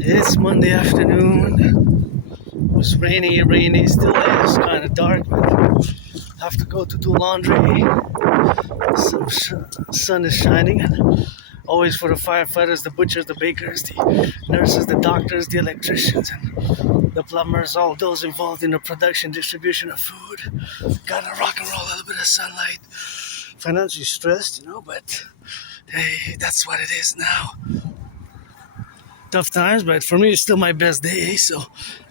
It's Monday afternoon. It was rainy, still is, kind of dark, but have to go to do laundry. Some sun is shining, and always for the firefighters, the butchers, the bakers, the nurses, the doctors, the electricians, and the plumbers, all those involved in the production, distribution of food. Gotta rock and roll, a little bit of sunlight. Financially stressed, but hey, that's what it is now. Tough times, but for me it's still my best day. So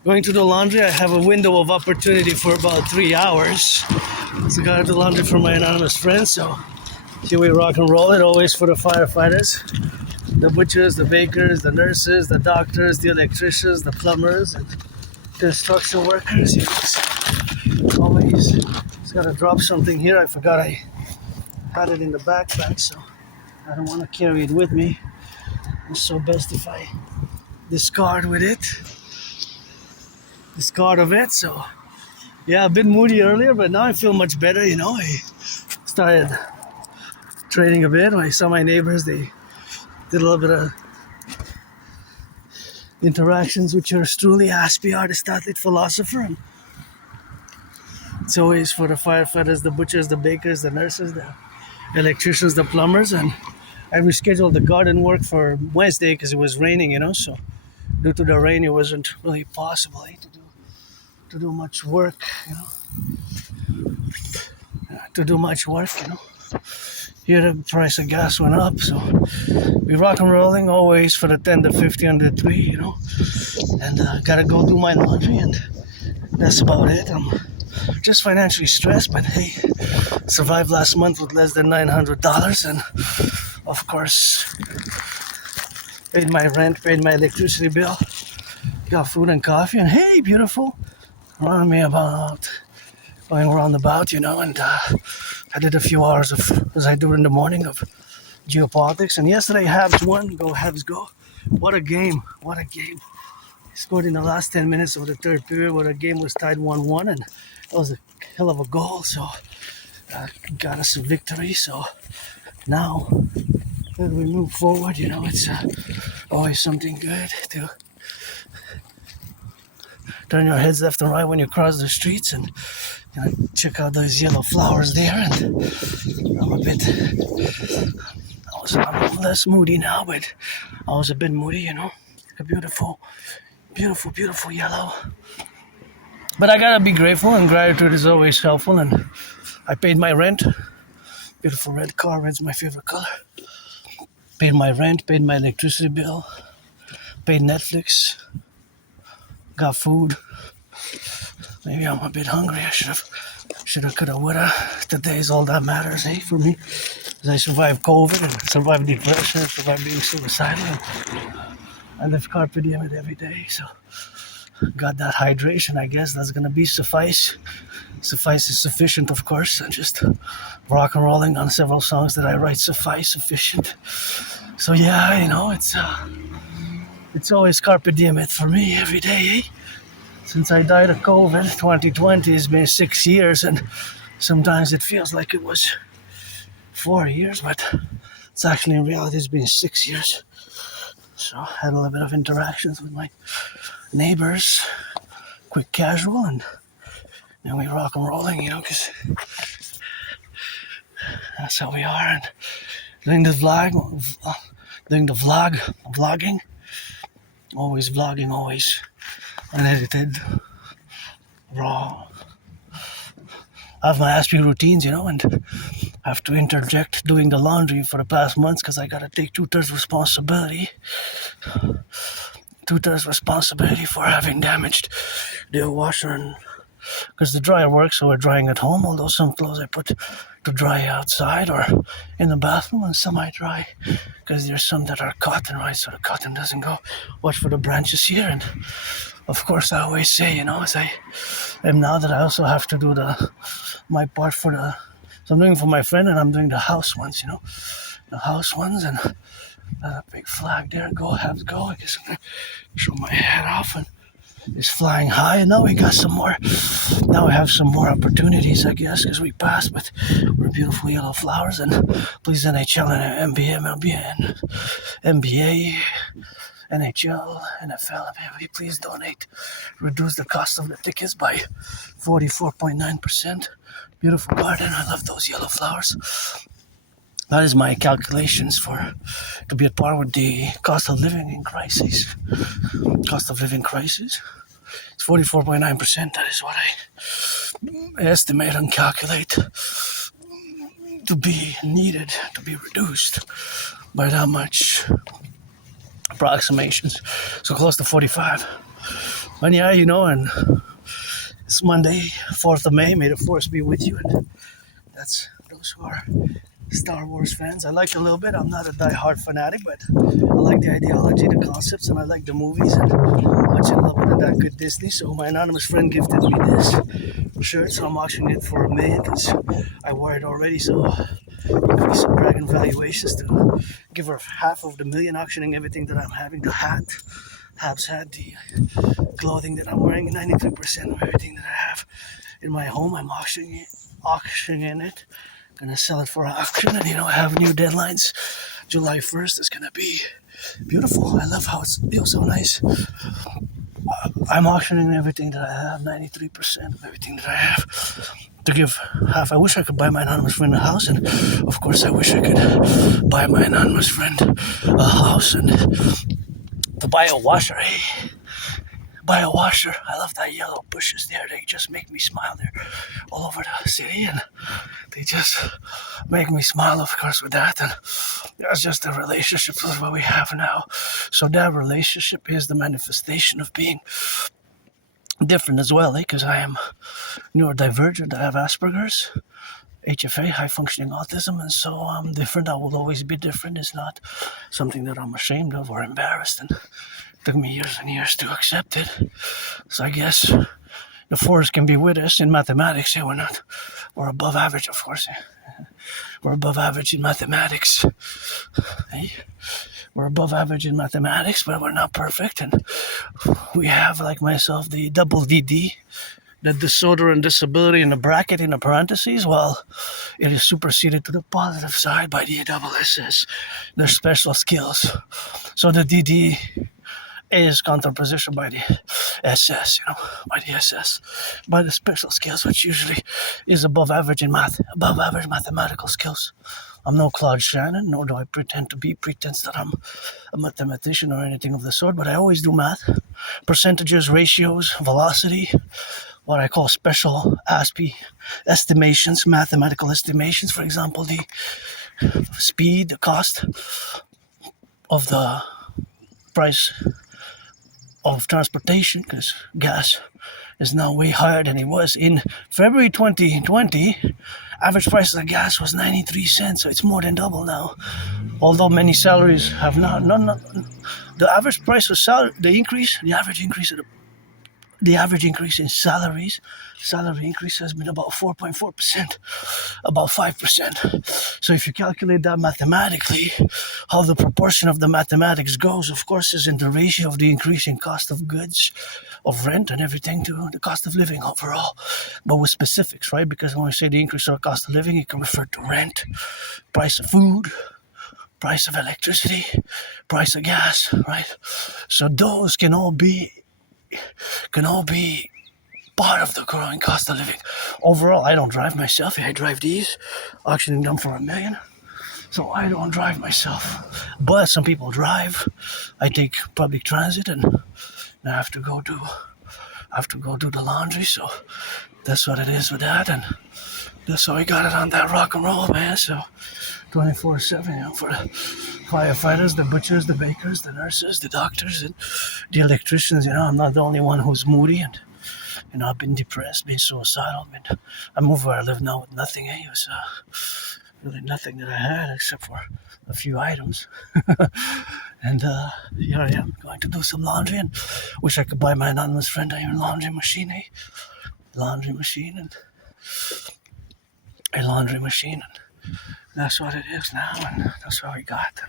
going to the laundry, I have a window of opportunity for about 3 hours. So gotta do laundry for my anonymous friends. So here we rock and roll it, always for the firefighters, the butchers, the bakers, the nurses, the doctors, the electricians, the plumbers, and construction workers. So always just gotta drop something here. I forgot I had it in the backpack, so I don't want to carry it with me. It's so best if I discard of it. So yeah, a bit moody earlier, but now I feel much better. I started trading a bit. When I saw my neighbors, they did a little bit of interactions with yours truly, Aspie, artist, athlete, philosopher. And it's always for the firefighters, the butchers, the bakers, the nurses, the electricians, the plumbers. And I rescheduled the garden work for Wednesday because it was raining, so due to the rain, it wasn't really possible to do much work, Here the price of gas went up, so we rock and rolling always for the 10 to 50 on the 3, and gotta go do my laundry, and that's about it. I'm just financially stressed, but hey, survived last month with less than $900, and of course, paid my rent, paid my electricity bill, got food and coffee, and hey, beautiful, around me about, going roundabout, and I did a few hours of, as I do in the morning, of geopolitics, and yesterday Habs won, go Habs go. What a game. Scored in the last 10 minutes of the third period where the game was tied 1-1, and that was a hell of a goal, so got us a victory. So now, as we move forward, it's always something good to turn your heads left and right when you cross the streets and check out those yellow flowers there. And I'm less moody now, but I was a bit moody, a beautiful yellow. But I gotta be grateful, and gratitude is always helpful. And I paid my rent. Beautiful red car, red's my favorite color. Paid my rent, paid my electricity bill, paid Netflix, got food. Maybe I'm a bit hungry. I shoulda, coulda, woulda. Today's all that matters, for me. Because I survived COVID and survived depression, survived being suicidal. I live carpe diem every day, so got that hydration. I guess that's gonna be suffice. Suffice is sufficient, of course, and just rock and rolling on several songs that I write. Suffice, sufficient. So yeah, it's always carpe diem for me every day. Since I died of COVID, 2020 has been 6 years, and sometimes it feels like it was 4 years, but it's actually in reality it's been 6 years. So I had a little bit of interactions with my neighbors, quick casual, and we rock and rolling, because that's how we are. And doing the vlogging, always vlogging, always unedited, raw. I have my Aspie routines, and I have to interject doing the laundry for the past months because I gotta take two-thirds responsibility for having damaged the washer, and because the dryer works, so we're drying at home, although some clothes I put to dry outside or in the bathroom, and some I dry because there's some that are cotton, right, so the cotton doesn't go. Watch for the branches here. And of course I always say, as I am now, that I also have to do my part so I'm doing for my friend, and I'm doing the house ones, the house ones, and a big flag there, go Habs go. I guess I'm gonna show my hat off, and it's flying high, and now we got some more. Now we have some more opportunities, I guess, because we passed with beautiful yellow flowers. And please, NHL and NBA, MLB, and NBA, NHL, NFL, maybe please donate. Reduce the cost of the tickets by 44.9%. Beautiful garden. I love those yellow flowers. That is my calculations for to be at par with the cost of living crisis. Cost of living crisis. It's 44.9%. That is what I estimate and calculate to be needed to be reduced by that much approximations. So close to 45. But yeah, and it's Monday, 4th of May. May the force be with you. And that's those who are Star Wars fans. I like a little bit. I'm not a die-hard fanatic, but I like the ideology, the concepts, and I like the movies and watching a little bit of that good Disney. So my anonymous friend gifted me this shirt, so I'm auctioning it for $1 million because I wore it already. So increase some dragon valuations to give her half of the $1 million, auctioning everything that I'm having. The hat, Habs hat, the clothing that I'm wearing, 93% of everything that I have in my home. I'm auctioning it. Gonna sell it for auction, and I have new deadlines. July 1st is gonna be beautiful. I love how it feels so nice. I'm auctioning everything that I have, 93% of everything that I have, to give half. I wish I could buy my anonymous friend a house, and of course I wish I could buy my anonymous friend a house and to buy a washer. Hey, buy a washer. I love that yellow bushes there. They just make me smile. They're all over the city, and they just make me smile, of course, with that. And that's just the relationship with what we have now. So that relationship is the manifestation of being different as well, because I am neurodivergent. I have Asperger's, HFA, high functioning autism, and so I'm different. I will always be different. It's not something that I'm ashamed of or embarrassed, and it took me years and years to accept it. So I guess the force can be with us in mathematics. Yeah, we're above average, of course. We're above average in mathematics. Hey, we're above average in mathematics, but we're not perfect. And we have, like myself, the double dedie, the disorder and disability in the bracket in the parentheses. Well, it is superseded to the positive side by the double SS. They're special skills. So the DD is contraposition by the SS, by the SS, by the special skills, which usually is above average in math, above average mathematical skills. I'm no Claude Shannon, nor do I pretend to be pretense that I'm a mathematician or anything of the sort, but I always do math. Percentages, ratios, velocity, what I call special Aspie estimations, mathematical estimations. For example, the speed, the cost of the price of transportation, because gas is now way higher than it was in February 2020. Average price of the gas was 93 cents, so it's more than double now. Although many salaries have not the average price of salary, the average increase in salary increase has been about 4.4%, about 5%. So if you calculate that mathematically, how the proportion of the mathematics goes, of course, is in the ratio of the increasing cost of goods, of rent and everything, to the cost of living overall. But with specifics, right? Because when we say the increase of cost of living, it can refer to rent, price of food, price of electricity, price of gas, right? So those can all be part of the growing cost of living. Overall, I don't drive myself. I drive these, auctioning them for $1 million. So I don't drive myself. But some people drive. I take public transit, and I have to go do the laundry. So that's what it is with that, and that's how I got it on that rock and roll, man. So 24/7, for the firefighters, the butchers, the bakers, the nurses, the doctors, and the electricians. I'm not the only one who's moody, and I've been depressed, been suicidal. I moved where I live now with nothing. It was really nothing that I had except for a few items. And here I am going to do some laundry, and wish I could buy my anonymous friend a laundry machine, and a laundry machine, and that's what it is now, and that's what we got.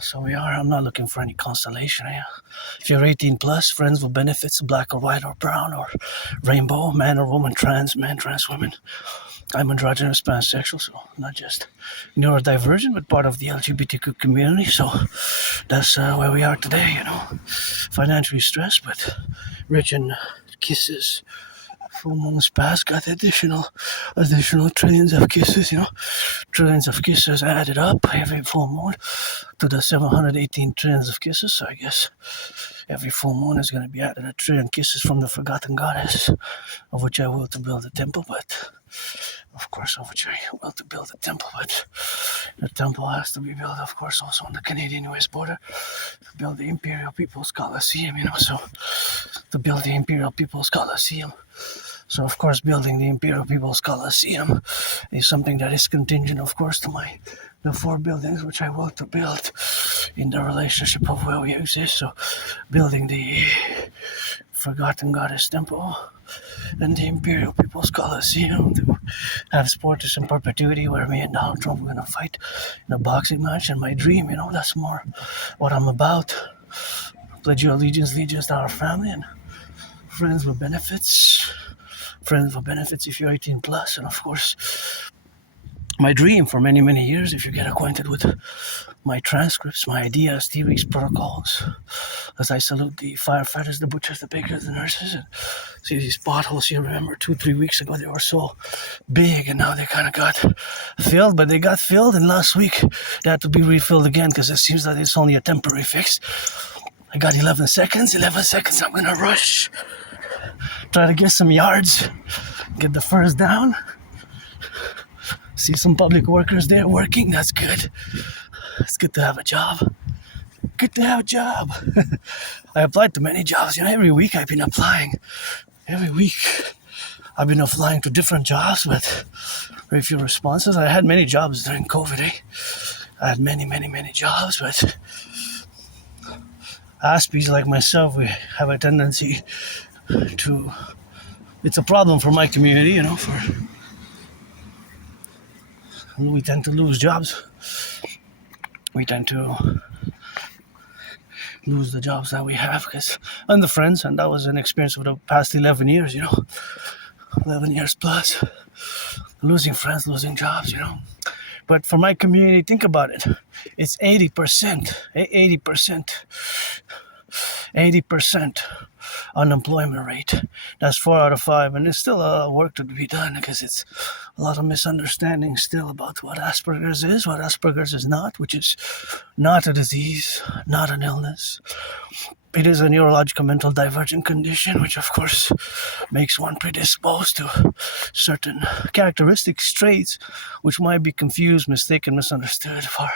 So we are. I'm not looking for any constellation. Yeah. If you're 18 plus, friends with benefits, black or white or brown or rainbow, man or woman, trans man, trans women. I'm androgynous, pansexual, so not just neurodivergent, but part of the LGBTQ community. So that's where we are today. Financially stressed, but rich in kisses. Full moons past got additional trillions of kisses. Trillions of kisses added up every full moon to the 718 trillions of kisses. So I guess every full moon is going to be added a trillion kisses from the forgotten goddess, of which I will to build a temple, but of course, of which I will to build a temple, but the temple has to be built, of course, also on the Canadian-US border to build the Imperial People's Coliseum, so to build the Imperial People's Coliseum. So, of course, building the Imperial People's Coliseum is something that is contingent, of course, to the 4 buildings which I want to build in the relationship of where we exist. So, building the Forgotten Goddess Temple and the Imperial People's Coliseum to have sports in perpetuity where me and Donald Trump are going to fight in a boxing match. And my dream, that's more what I'm about. Pledge your allegiance to our family and friends with benefits. Friends with benefits if you're 18 plus, and of course, my dream for many, many years, if you get acquainted with my transcripts, my ideas, theories, protocols, as I salute the firefighters, the butchers, the bakers, the nurses, and see these potholes here. Remember 2-3 weeks ago they were so big, and now they kind of got filled, but they got filled, and last week they had to be refilled again because it seems that it's only a temporary fix. I got 11 seconds, I'm gonna rush. Try to get some yards, get the first down. See some public workers there working, that's good. It's good to have a job. Good to have a job. I applied to many jobs, every week I've been applying. Every week I've been applying to different jobs, but very few responses. I had many jobs during COVID, I had many, many, many jobs, but Aspies like myself, we have a tendency to, it's a problem for my community, we tend to lose jobs. We tend to lose the jobs that we have and the friends, and that was an experience for the past 11 years, 11 years plus, losing friends, losing jobs, But for my community, think about it. It's 80% unemployment rate. That's 4 out of 5, and there's still a lot of work to be done because it's a lot of misunderstanding still about what Asperger's is, what Asperger's is not, which is not a disease, not an illness. It is a neurological mental divergent condition, which of course makes one predisposed to certain characteristics, traits, which might be confused, mistaken, misunderstood for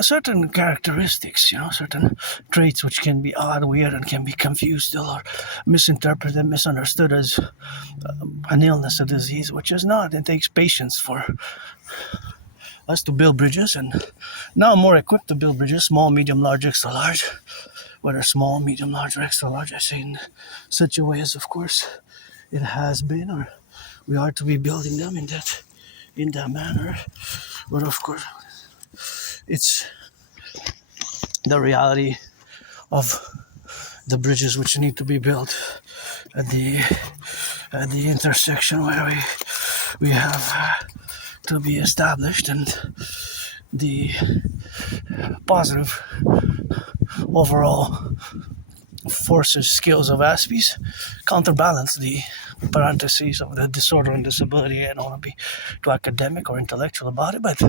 certain characteristics, certain traits which can be odd, weird, and can be confused still or misinterpreted, misunderstood as an illness, a disease, which is not. It takes patience for us to build bridges, and now I'm more equipped to build bridges, small, medium, large, extra large. Whether small, medium, large, or extra large, I say in such a way as, of course, it has been, or we are to be building them in that manner. But of course, it's the reality of the bridges which need to be built at the intersection where we have to be established, and the positive overall forces, skills of Aspies counterbalance the parentheses of the disorder and disability. I don't want to be too academic or intellectual about it, but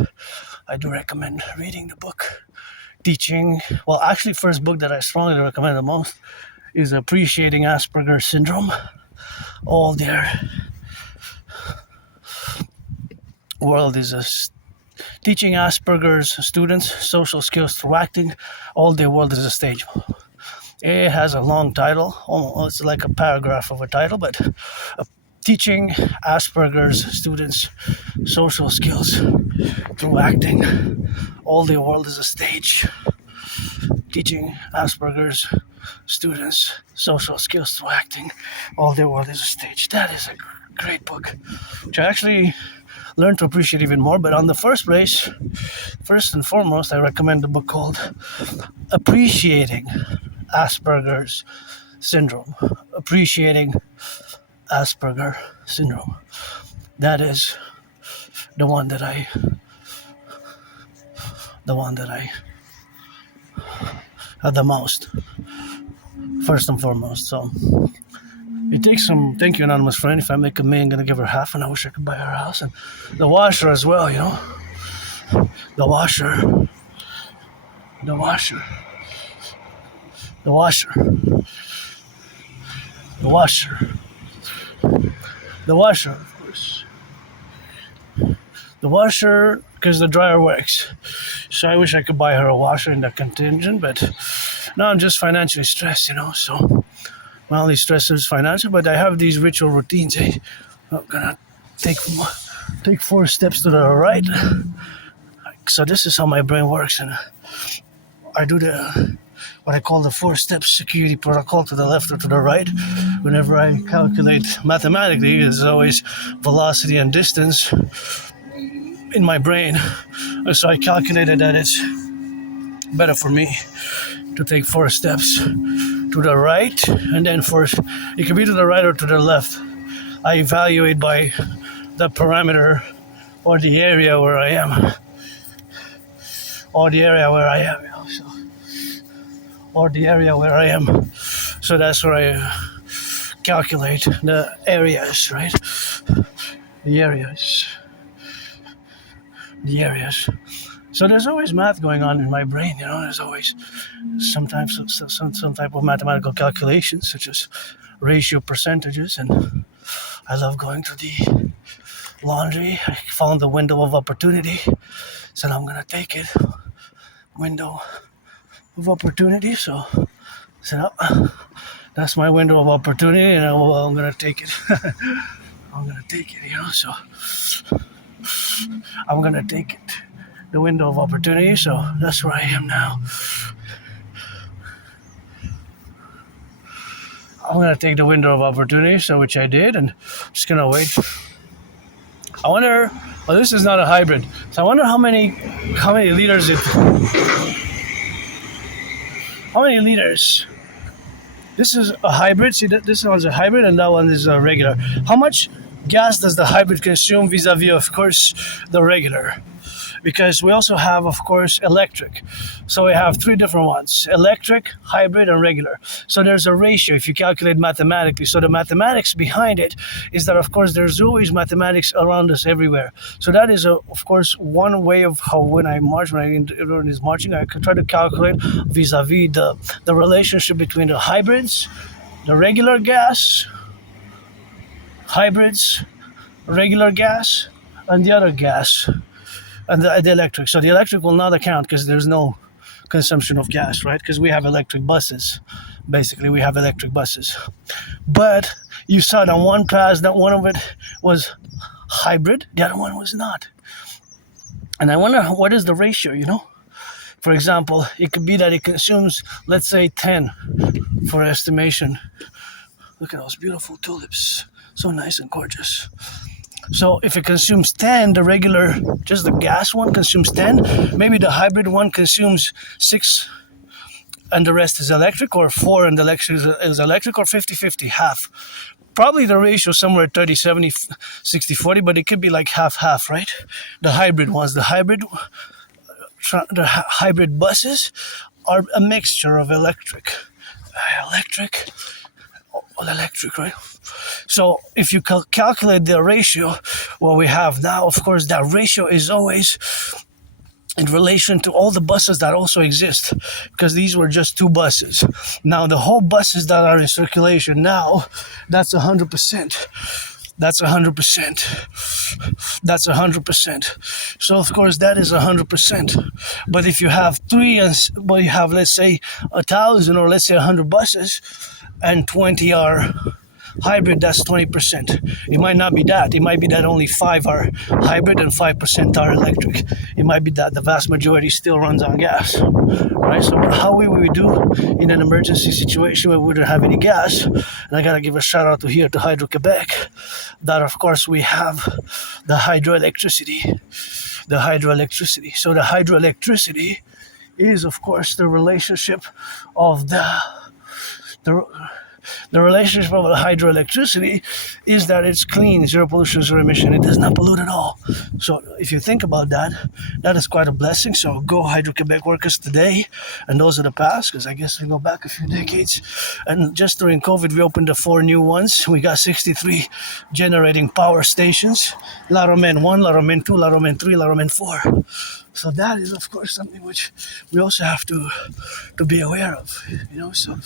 I do recommend reading the book, teaching. Well, actually, first book that I strongly recommend the most is Appreciating Asperger's Syndrome. All their world is teaching Asperger's students social skills through acting. All their world is a stage. It has a long title, almost like a paragraph of a title, but teaching Asperger's students social skills through acting. All their world is a stage. Teaching Asperger's students' social skills through acting. All their world is a stage. That is a great book, which I actually learned to appreciate even more. But on the first and foremost, I recommend a book called Appreciating Asperger's Syndrome. Appreciating Asperger Syndrome. That is the one that I have the most, first and foremost. So it takes some. Thank you, anonymous friend. If I make $1 million, I'm gonna give her half, and I wish I could buy her house and the washer as well. You know, the washer. Of course. The washer, because the dryer works. So I wish I could buy her a washer in that contingent, but now I'm just financially stressed, you know. So my only stress is financial, but I have these ritual routines. I'm gonna take 4 steps to the right. So this is how my brain works, and I do what I call the 4-step security protocol to the left or to the right. Whenever I calculate mathematically, there's always velocity and distance in my brain. So I calculated that it's better for me to take 4 steps to the right, and then it can be to the right or to the left. I evaluate by the parameter or the area where I am. You know, so that's where I calculate the areas, right? The areas. So there's always math going on in my brain, you know. There's always sometimes some type of mathematical calculations, such as ratio percentages. And I love going to the laundry. I found the window of opportunity, so I'm gonna take it. Window of opportunity. So that's my window of opportunity, and I'm gonna take it. You know. So I'm gonna take it. The window of opportunity. So that's where I am now. I'm gonna take the window of opportunity, so which I did, and I'm just gonna wait. I wonder. Well, this is not a hybrid, so I wonder how many liters it. How many liters? This is a hybrid. See, this one's a hybrid, and that one is a regular. How much gas does the hybrid consume vis-a-vis, of course, the regular? Because we also have, of course, electric. So we have 3 different ones: electric, hybrid, and regular. So there's a ratio if you calculate mathematically. So the mathematics behind it is that, of course, there's always mathematics around us everywhere. So that is, of course, one way of how when everyone is marching, I can try to calculate vis-a-vis the relationship between the hybrids, the regular gas, hybrids, regular gas, and the other gas. And the electric. So the electric will not account because there's no consumption of gas, right? Because we have electric buses. Basically, we have electric buses. But you saw that one class, that one of it was hybrid, the other one was not. And I wonder what is the ratio, you know? For example, it could be that it consumes, let's say, 10 for estimation. Look at those beautiful tulips. So nice and gorgeous. So if it consumes 10, the regular, just the gas one consumes 10, maybe the hybrid one consumes 6 and the rest is electric, or 4 and the electric is electric, or 50-50, half. Probably the ratio somewhere 30-70, 60-40, but it could be like half, right? The hybrid ones, the hybrid buses are a mixture of electric, right? So if you calculate the ratio, what we have now, of course, that ratio is always in relation to all the buses that also exist, because these were just 2 buses. Now the whole buses that are in circulation now, that's 100%. That's 100%. So of course that is 100%. But if you have 3, but you have, let's say, 1,000 or let's say 100 buses, and 20 are Hybrid, that's 20%. It might not be that. It might be that only 5 are hybrid and 5% are electric. It might be that the vast majority still runs on gas, right? So how we would do in an emergency situation where we wouldn't have any gas, and I gotta give a shout out to here to Hydro-Quebec, that of course we have the hydroelectricity. So the hydroelectricity is of course the relationship of the relationship of the hydroelectricity is that it's clean, zero pollution, zero emission. It does not pollute at all. So if you think about that, that is quite a blessing. So go Hydro-Quebec workers today and those of the past, because I guess we go back a few decades. And just during COVID, we opened the 4 new ones. We got 63 generating power stations. Laundromat 1, Laundromat 2, Laundromat 3, Laundromat 4. So that is, of course, something which we also have to be aware of, so...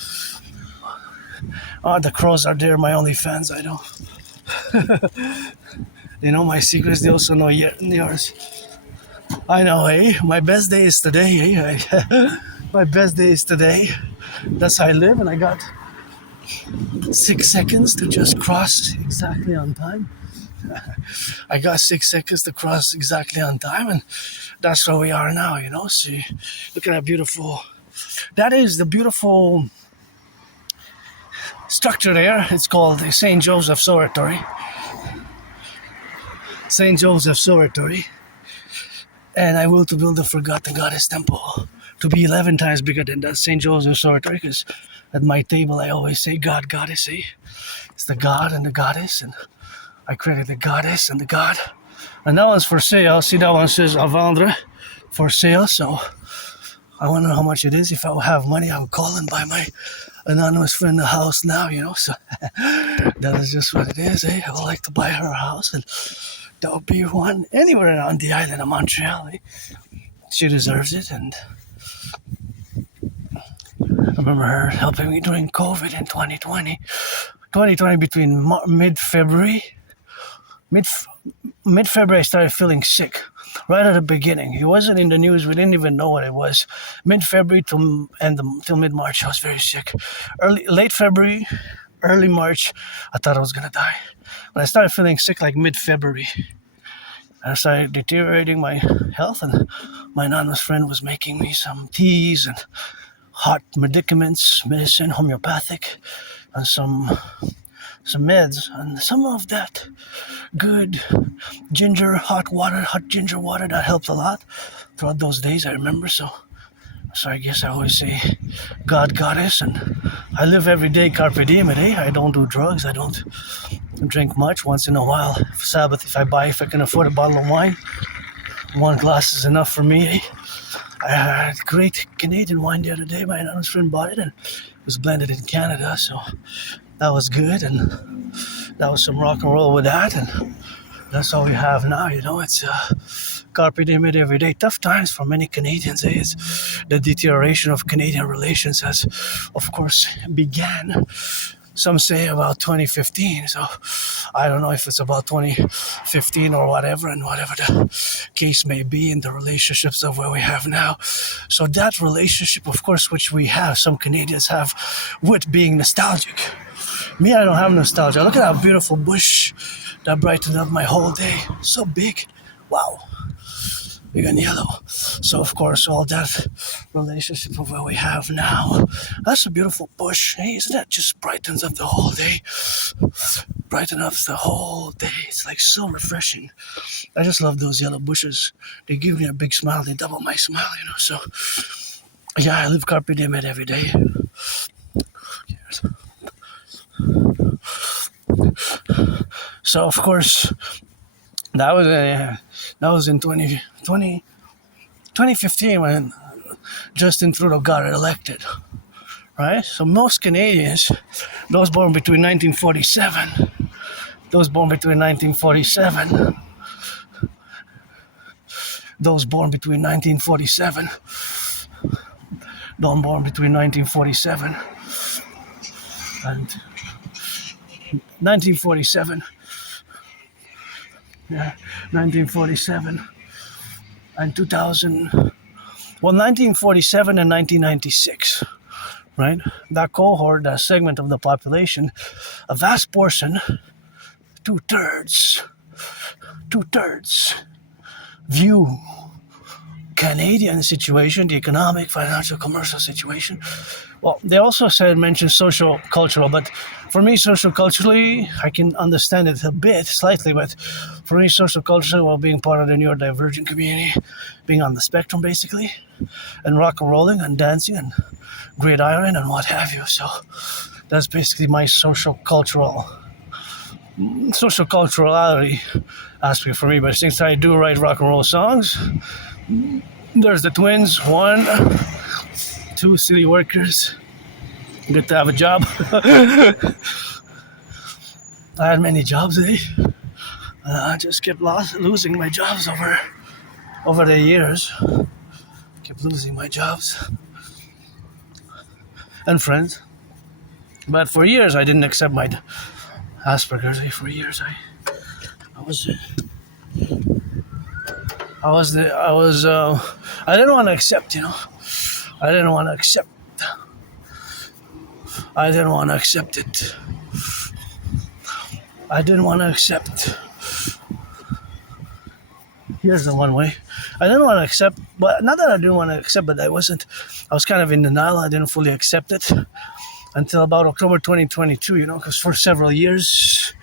Oh, the crows are there, my only fans, I know. They know my secrets, they also know yours. I know, my best day is today, my best day is today. That's how I live, and I got 6 seconds to just cross exactly on time. I got 6 seconds to cross exactly on time, and that's where we are now, See, look at that beautiful... That is the beautiful... structure there. It's called St. Joseph's Oratory. St. Joseph's Oratory. And I will to build the Forgotten Goddess Temple to be 11 times bigger than that St. Joseph's Oratory, because at my table I always say God, Goddess, It's the God and the Goddess, and I created the Goddess and the God. And that one's for sale. See, that one says à vendre, for sale, so I wonder how much it is. If I would have money, I would call and buy my anonymous friend a house now, so that is just what it is, I would like to buy her a house, and that would be one anywhere on the island of Montreal, She deserves it, and I remember her helping me during COVID in 2020 between mid-February, I started feeling sick. Right at the beginning, it wasn't in the news. We didn't even know what it was. Mid-February till mid-March, I was very sick. Late February, early March, I thought I was gonna die. But I started feeling sick like mid-February. I started deteriorating my health, and my anonymous friend was making me some teas and hot medicaments, medicine, homeopathic, and some meds, and some of that good hot ginger water that helped a lot throughout those days, I remember. So I guess I always say God, Goddess, and I live every day carpe diem, I don't do drugs, I don't drink much. Once in a while, Sabbath, if I can afford a bottle of wine, 1 glass is enough for me, I had great Canadian wine the other day. My anonymous friend bought it, and it was blended in Canada, so that was good, and that was some rock and roll with that, and that's all we have now, It's carpe diem every day. Tough times for many Canadians, It's the deterioration of Canadian relations has, of course, began. Some say about 2015, so I don't know if it's about 2015 or whatever, and whatever the case may be in the relationships of where we have now. So that relationship, of course, which we have, some Canadians have, with being nostalgic. Me, I don't have nostalgia. Look at that beautiful bush that brightened up my whole day. So big. Wow. Big and yellow. So, of course, all that relationship of what we have now. That's a beautiful bush. Hey, isn't that just brightens up the whole day? Brighten up the whole day. It's like so refreshing. I just love those yellow bushes. They give me a big smile. They double my smile, So, yeah, I live carpe diem every day. So, of course, that was in 2015 when Justin Trudeau got elected, right? So most Canadians, those born between 1947, those born between 1947 and 1947 and 2000, well, 1947 and 1996, right? That cohort, that segment of the population, a vast portion, two-thirds, view Canadian situation, the economic, financial, commercial situation. Well, they also mention social cultural, but for me, social culturally, I can understand it a bit, slightly, but for me, social culture, well, being part of the neurodivergent community, being on the spectrum basically, and rock and rolling and dancing and gridiron and what have you. So that's basically my social culturality aspect for me. But since I do write rock and roll songs, there's the twins, 1, 2 city workers. Good to have a job. I had many jobs, eh? I just kept losing my jobs over the years. Kept losing my jobs and friends. But for years, I didn't accept my Asperger's. For years, I didn't want to accept. I didn't want to accept. I didn't want to accept it. I didn't want to accept. Here's the one way. I didn't want to accept, but not that I didn't want to accept, but I was kind of in denial. I didn't fully accept it until about October 2022, because for several years,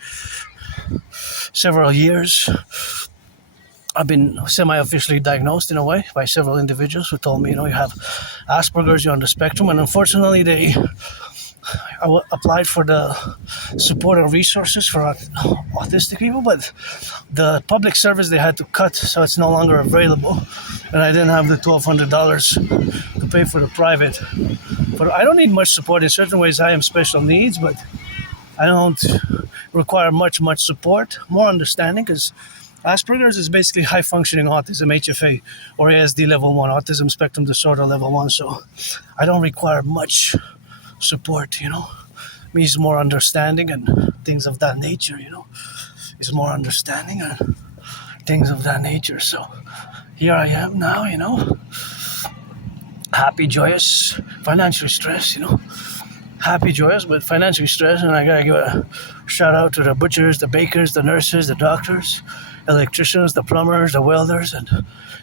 I've been semi-officially diagnosed in a way by several individuals who told me, you have Asperger's, you're on the spectrum, and unfortunately I applied for the support and resources for autistic people, but the public service they had to cut, so it's no longer available, and I didn't have the $1,200 to pay for the private. But I don't need much support. In certain ways, I am special needs, but I don't require much support. More understanding, because Asperger's is basically high-functioning autism, HFA, or ASD level 1, autism spectrum disorder level 1, so I don't require much support, means more understanding and things of that nature, is more understanding and things of that nature. So here I am now, happy, joyous, financially stressed, happy, joyous, but financially stressed. And I gotta give a shout out to the butchers, the bakers, the nurses, the doctors, electricians, the plumbers, the welders. And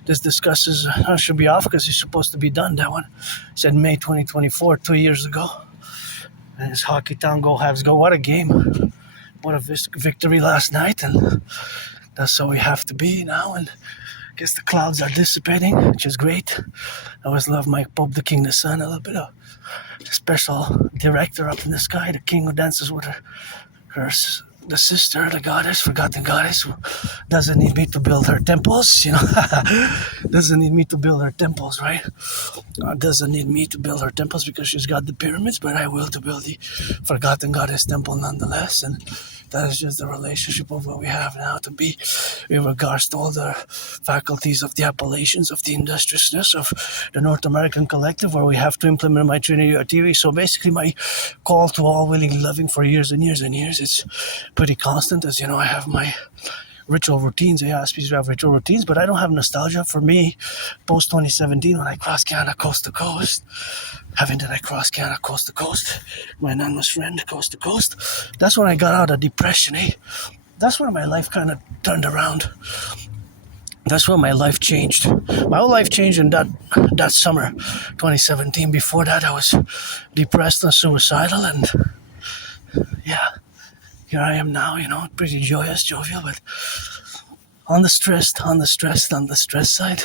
this discusses, I should be off because it's supposed to be done. That one said May 2024, 2 years ago. And it's Hockey Town, go Habs go. What a game. What a victory last night. And that's how we have to be now. And I guess the clouds are dissipating, which is great. I always love my Pope, the King, the Sun. A little bit of special director up in the sky. The king who dances with the sister, the goddess, forgotten goddess, who doesn't need me to build her temples, doesn't need me to build her temples, right? Doesn't need me to build her temples because she's got the pyramids, but I will to build the forgotten goddess temple nonetheless. And that is just the relationship of what we have now to be in regards to all the faculties of the appellations of the industriousness of the North American Collective, where we have to implement my Trinity TV. So basically my call to all willing loving for years and years and years, it's pretty constant. As you know, I have my ritual routines. I ask people to have ritual routines, but I don't have nostalgia. For me, post 2017, when I crossed Canada coast to coast, having that I crossed Canada coast to coast, my anonymous friend coast to coast, that's when I got out of depression, eh? That's when my life kind of turned around. That's when my life changed. My whole life changed in that summer, 2017. Before that, I was depressed and suicidal, and yeah, here I am now, pretty joyous, jovial, but on the stress side,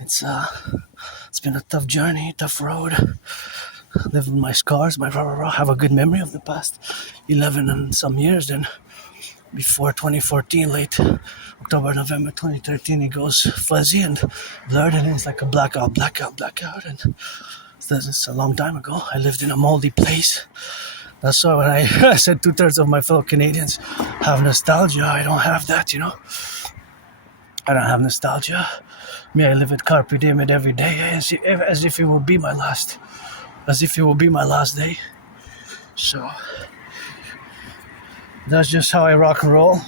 it's been a tough journey, tough road. Live with my scars, my have a good memory of the past 11 and some years. Then before 2014, late October, November 2013, it goes fuzzy and blurred, and it's like a blackout. And it's a long time ago. I lived in a moldy place. That's why when I said 2/3 of my fellow Canadians have nostalgia, I don't have that, I don't have nostalgia. Me, I live it carpe diem it every day, as if it will be my last. As if it will be my last day. So that's just how I rock and roll.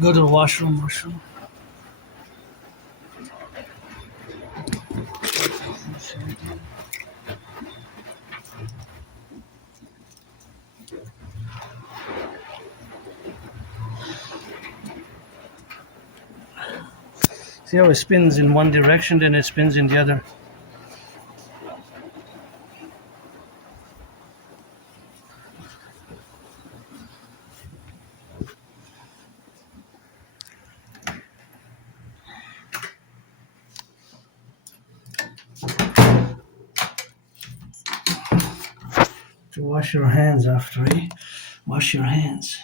Go to the washroom. See how it spins in one direction, then it spins in the other. To wash your hands after, eh? Wash your hands.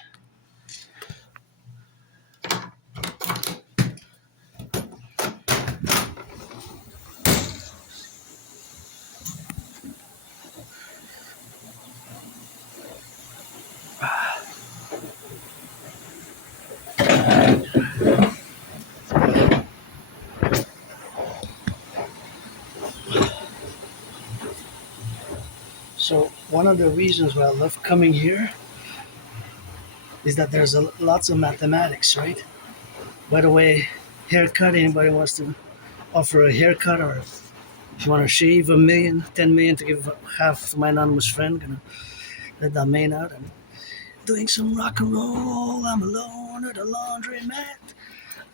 So one of the reasons why I love coming here is that there's lots of mathematics, right? By the way, haircut, anybody wants to offer a haircut, or if you want to shave 1,000,000, 10 million to give half to my anonymous friend, gonna let that man out. I'm doing some rock and roll, I'm alone at a laundromat.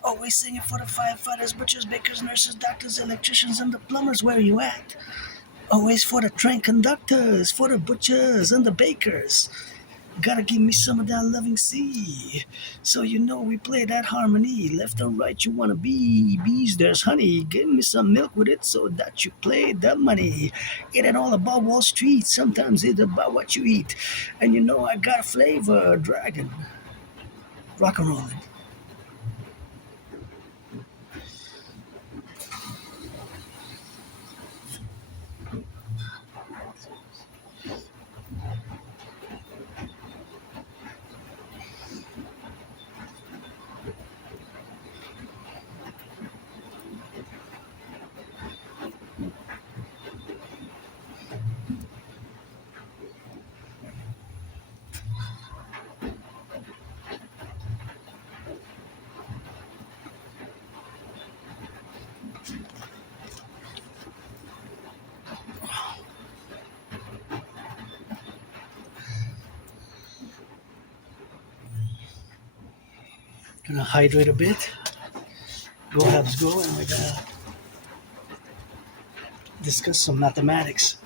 Always singing for the firefighters, butchers, bakers, nurses, doctors, electricians, and the plumbers. Where you at? Always for the train conductors, for the butchers and the bakers. Gotta give me some of that loving sea. So you know we play that harmony. Left and right you wanna be. Bees, there's honey. Give me some milk with it so that you play the money. It ain't all about Wall Street. Sometimes it's about what you eat. And you know I got a flavor, dragon. Rock and rollin'. Gonna hydrate a bit. Go Habs go, and we're gonna discuss some mathematics.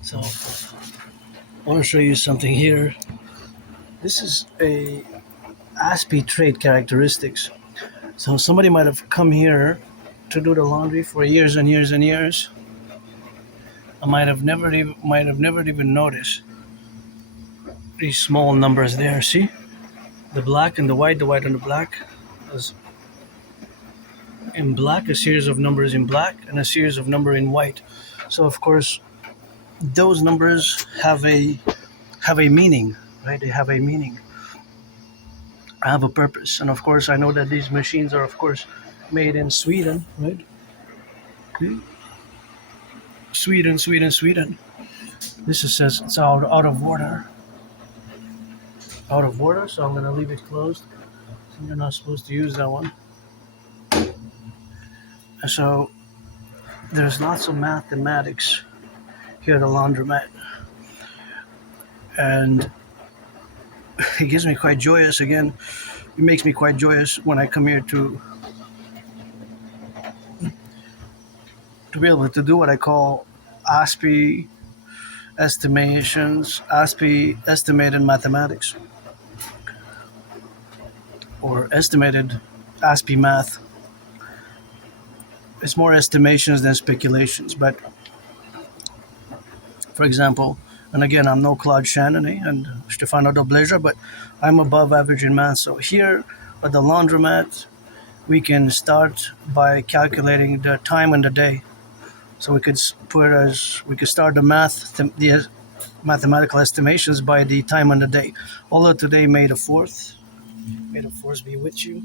So I want to show you something here. This is a Aspie trait characteristics. So somebody might have come here to do the laundry for years and years and years. I might have never even noticed these small numbers there. See, the black and the white and the black. Is in black, a series of numbers in black, and a series of numbers in white. So of course, those numbers have a meaning, right? They have a meaning, have a purpose. And of course I know that these machines are of course made in Sweden, right? Sweden. This is says it's out of water, so I'm gonna leave it closed. So you're not supposed to use that one. So there's lots of mathematics here at the laundromat, and it gives me quite joyous. Again, it makes me quite joyous when I come here to be able to do what I call Aspie estimations, Aspie estimated mathematics, or estimated Aspie math. It's more estimations than speculations, but for example, And again, I'm no Claude Shannon and Stefano Dobleja, but I'm above average in math. So here at the laundromat, we can start by calculating the time and the day. So we could start the mathematical estimations by the time and the day. Although today, May the 4th be with you.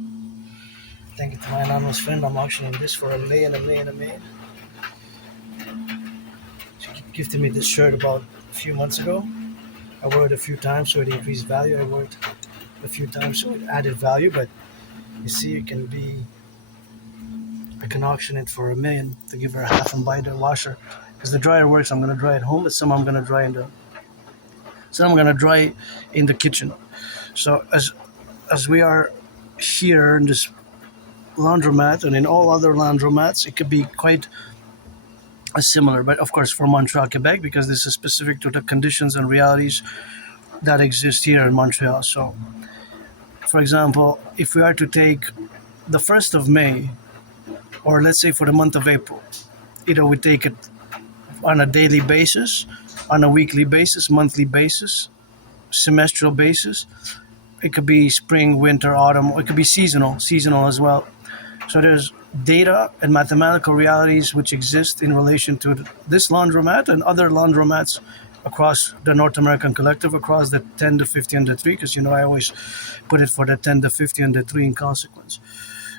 Thank you to my anonymous friend. I'm auctioning this for $1,000,000. She gifted me this shirt about a few months ago. I wore it a few times, so it increased value. I wore it a few times, so it added value. But you see, I can auction it for $1,000,000 to give her a half and buy the washer. Because the dryer works, I'm gonna dry at home, but some I'm gonna dry in the kitchen. So as we are here in this laundromat and in all other laundromats, it could be quite similar. But of course, for Montreal, Quebec, because this is specific to the conditions and realities that exist here in Montreal. So, for example, if we are to take the 1st of May, or let's say for the month of April, either we take it on a daily basis, on a weekly basis, monthly basis, semestral basis. It could be spring, winter, autumn, or it could be seasonal as well. So there's data and mathematical realities which exist in relation to this laundromat and other laundromats across the North American Collective, across the 10, the 50, and the 3, because I always put it for the 10, the 50, and the 3 in consequence.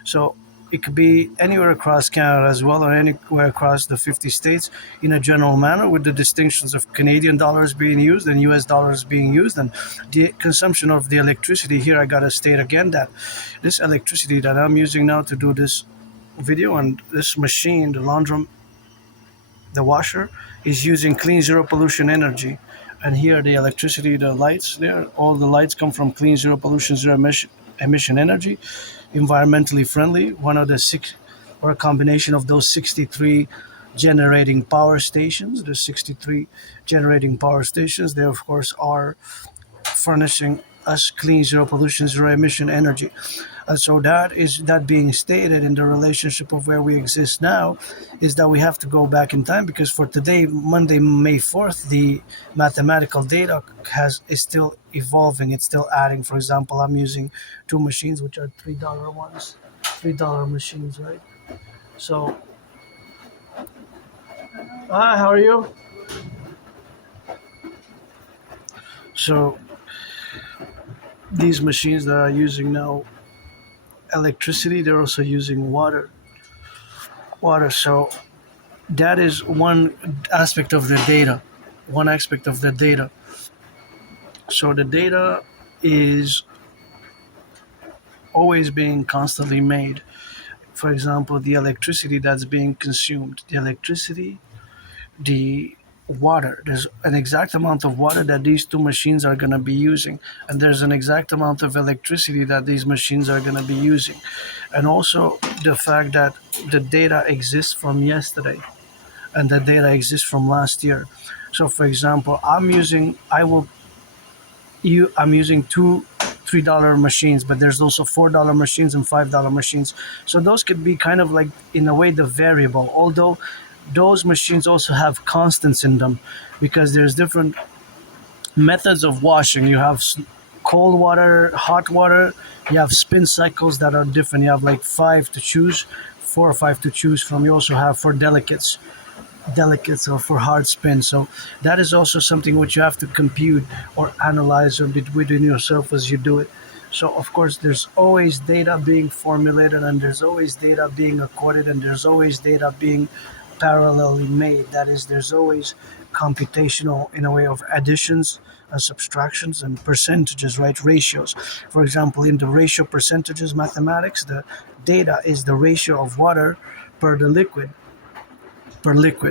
So it could be anywhere across Canada as well, or anywhere across the 50 states in a general manner, with the distinctions of Canadian dollars being used and US dollars being used, and the consumption of the electricity. Here I gotta state again that this electricity that I'm using now to do this video and this machine, the washer, is using clean zero pollution energy. And here the electricity, the lights there, all the lights come from clean zero pollution, zero emission energy, environmentally friendly. One of the six, or a combination of those 63 generating power stations. The 63 generating power stations, they of course are furnishing us clean zero pollution, zero emission energy. And so that being stated, in the relationship of where we exist now, is that we have to go back in time, because for today, Monday, May 4th, the mathematical data is still evolving. It's still adding. For example, I'm using two machines, which are $3 ones, $3 machines, right? So, hi, how are you? So, these machines that are using now electricity, they're also using water. So that is one aspect of the data. So the data is always being constantly made. For example, the electricity that's being consumed, the water, there's an exact amount of water that these two machines are going to be using, and there's an exact amount of electricity that these machines are going to be using. And also the fact that the data exists from yesterday and the data exists from last year. So for example, I'm using two $3 machines, but there's also $4 machines and $5 machines. So those could be kind of like, in a way, the variable, although those machines also have constants in them, because there's different methods of washing. You have cold water, hot water, you have spin cycles that are different. You have like 4 or 5 to choose from. You also have for delicates or for hard spin. So that is also something which you have to compute or analyze within yourself as you do it. So of course there's always data being formulated, and there's always data being accorded, and there's always data being parallelly made. That is, there's always computational, in a way, of additions and subtractions and percentages, right? Ratios. For example, in the ratio percentages mathematics, the data is the ratio of water per the liquid.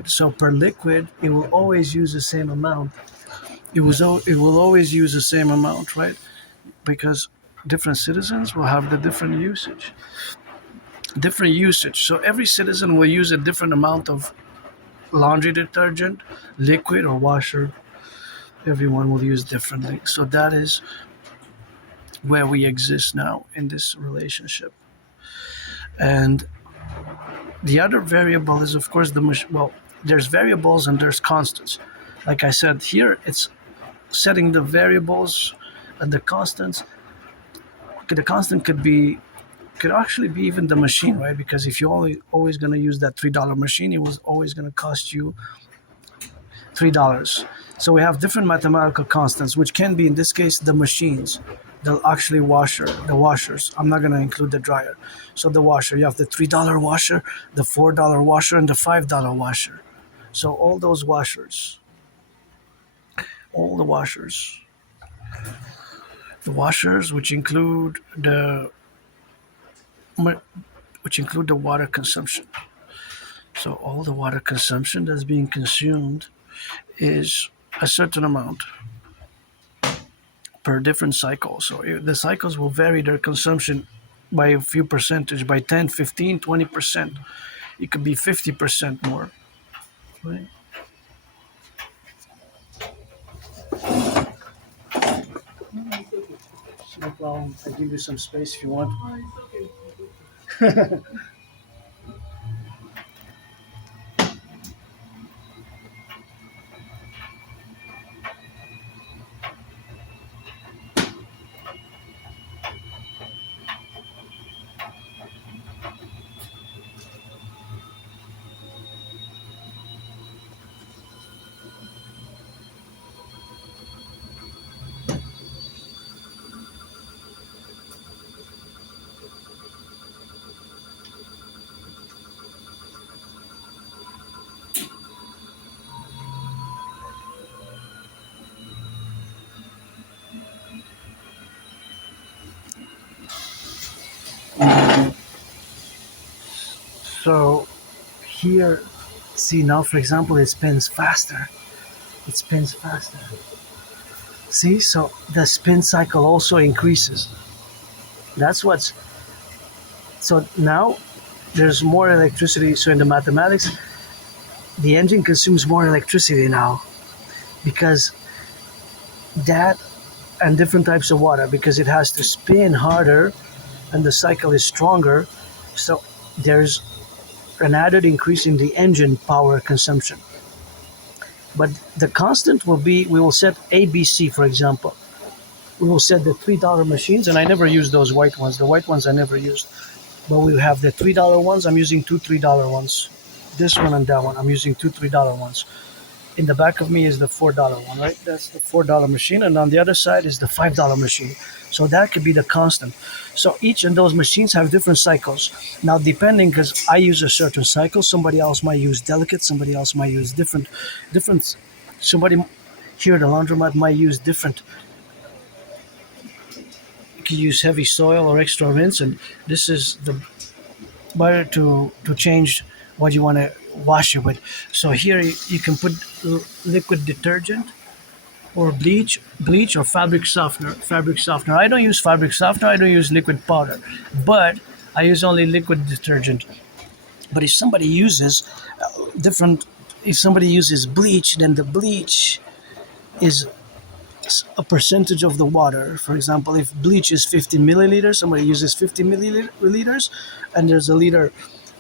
So per liquid, it will always use the same amount. It will always use the same amount, right? Because different citizens will have the different usage. So every citizen will use a different amount of laundry detergent, liquid, or washer. Everyone will use differently. So that is where we exist now in this relationship. And the other variable is, of course, there's variables and there's constants. Like I said, here it's setting the variables and the constants. Okay, the constant could actually be even the machine, right? Because if you're always going to use that $3 machine, it was always going to cost you $3. So we have different mathematical constants, which can be in this case the machines, the actually the washers. I'm not going to include the dryer. So the washer, you have the $3 washer, the $4 washer, and the $5 washer. So all the washers, which include the water consumption. So all the water consumption that's being consumed is a certain amount per different cycle. So the cycles will vary their consumption by a few percentage, by 10, 15, 20%. It could be 50% more. Right? No problem. I give you some space if you want. So here, see now, for example, it spins faster. It spins faster. See, so the spin cycle also increases. That's what's so now there's more electricity. So in the mathematics, the engine consumes more electricity now because that and different types of water because it has to spin harder and the cycle is stronger. So there's an added increase in the engine power consumption. But the constant will be, we will set ABC, for example. We will set the $3 machines, and I never use those white ones. The white ones I never used. But we have the $3 ones. I'm using two $3 ones. This one and that one. I'm using two $3 ones. In the back of me is the $4 one, right? That's the $4 machine. And on the other side is the $5 machine. So that could be the constant. So each of those machines have different cycles. Now, depending, because I use a certain cycle, somebody else might use delicate, somebody else might use different, somebody here, the laundromat might use different. You can use heavy soil or extra rinse, and this is the better to change what you want to wash it with. So here you can put liquid detergent or bleach or fabric softener. I don't use fabric softener. I don't use liquid powder, but I use only liquid detergent. But if somebody uses if somebody uses bleach, then the bleach is a percentage of the water. For example, if bleach is 50 milliliters, somebody uses 50 milliliters, and there's a liter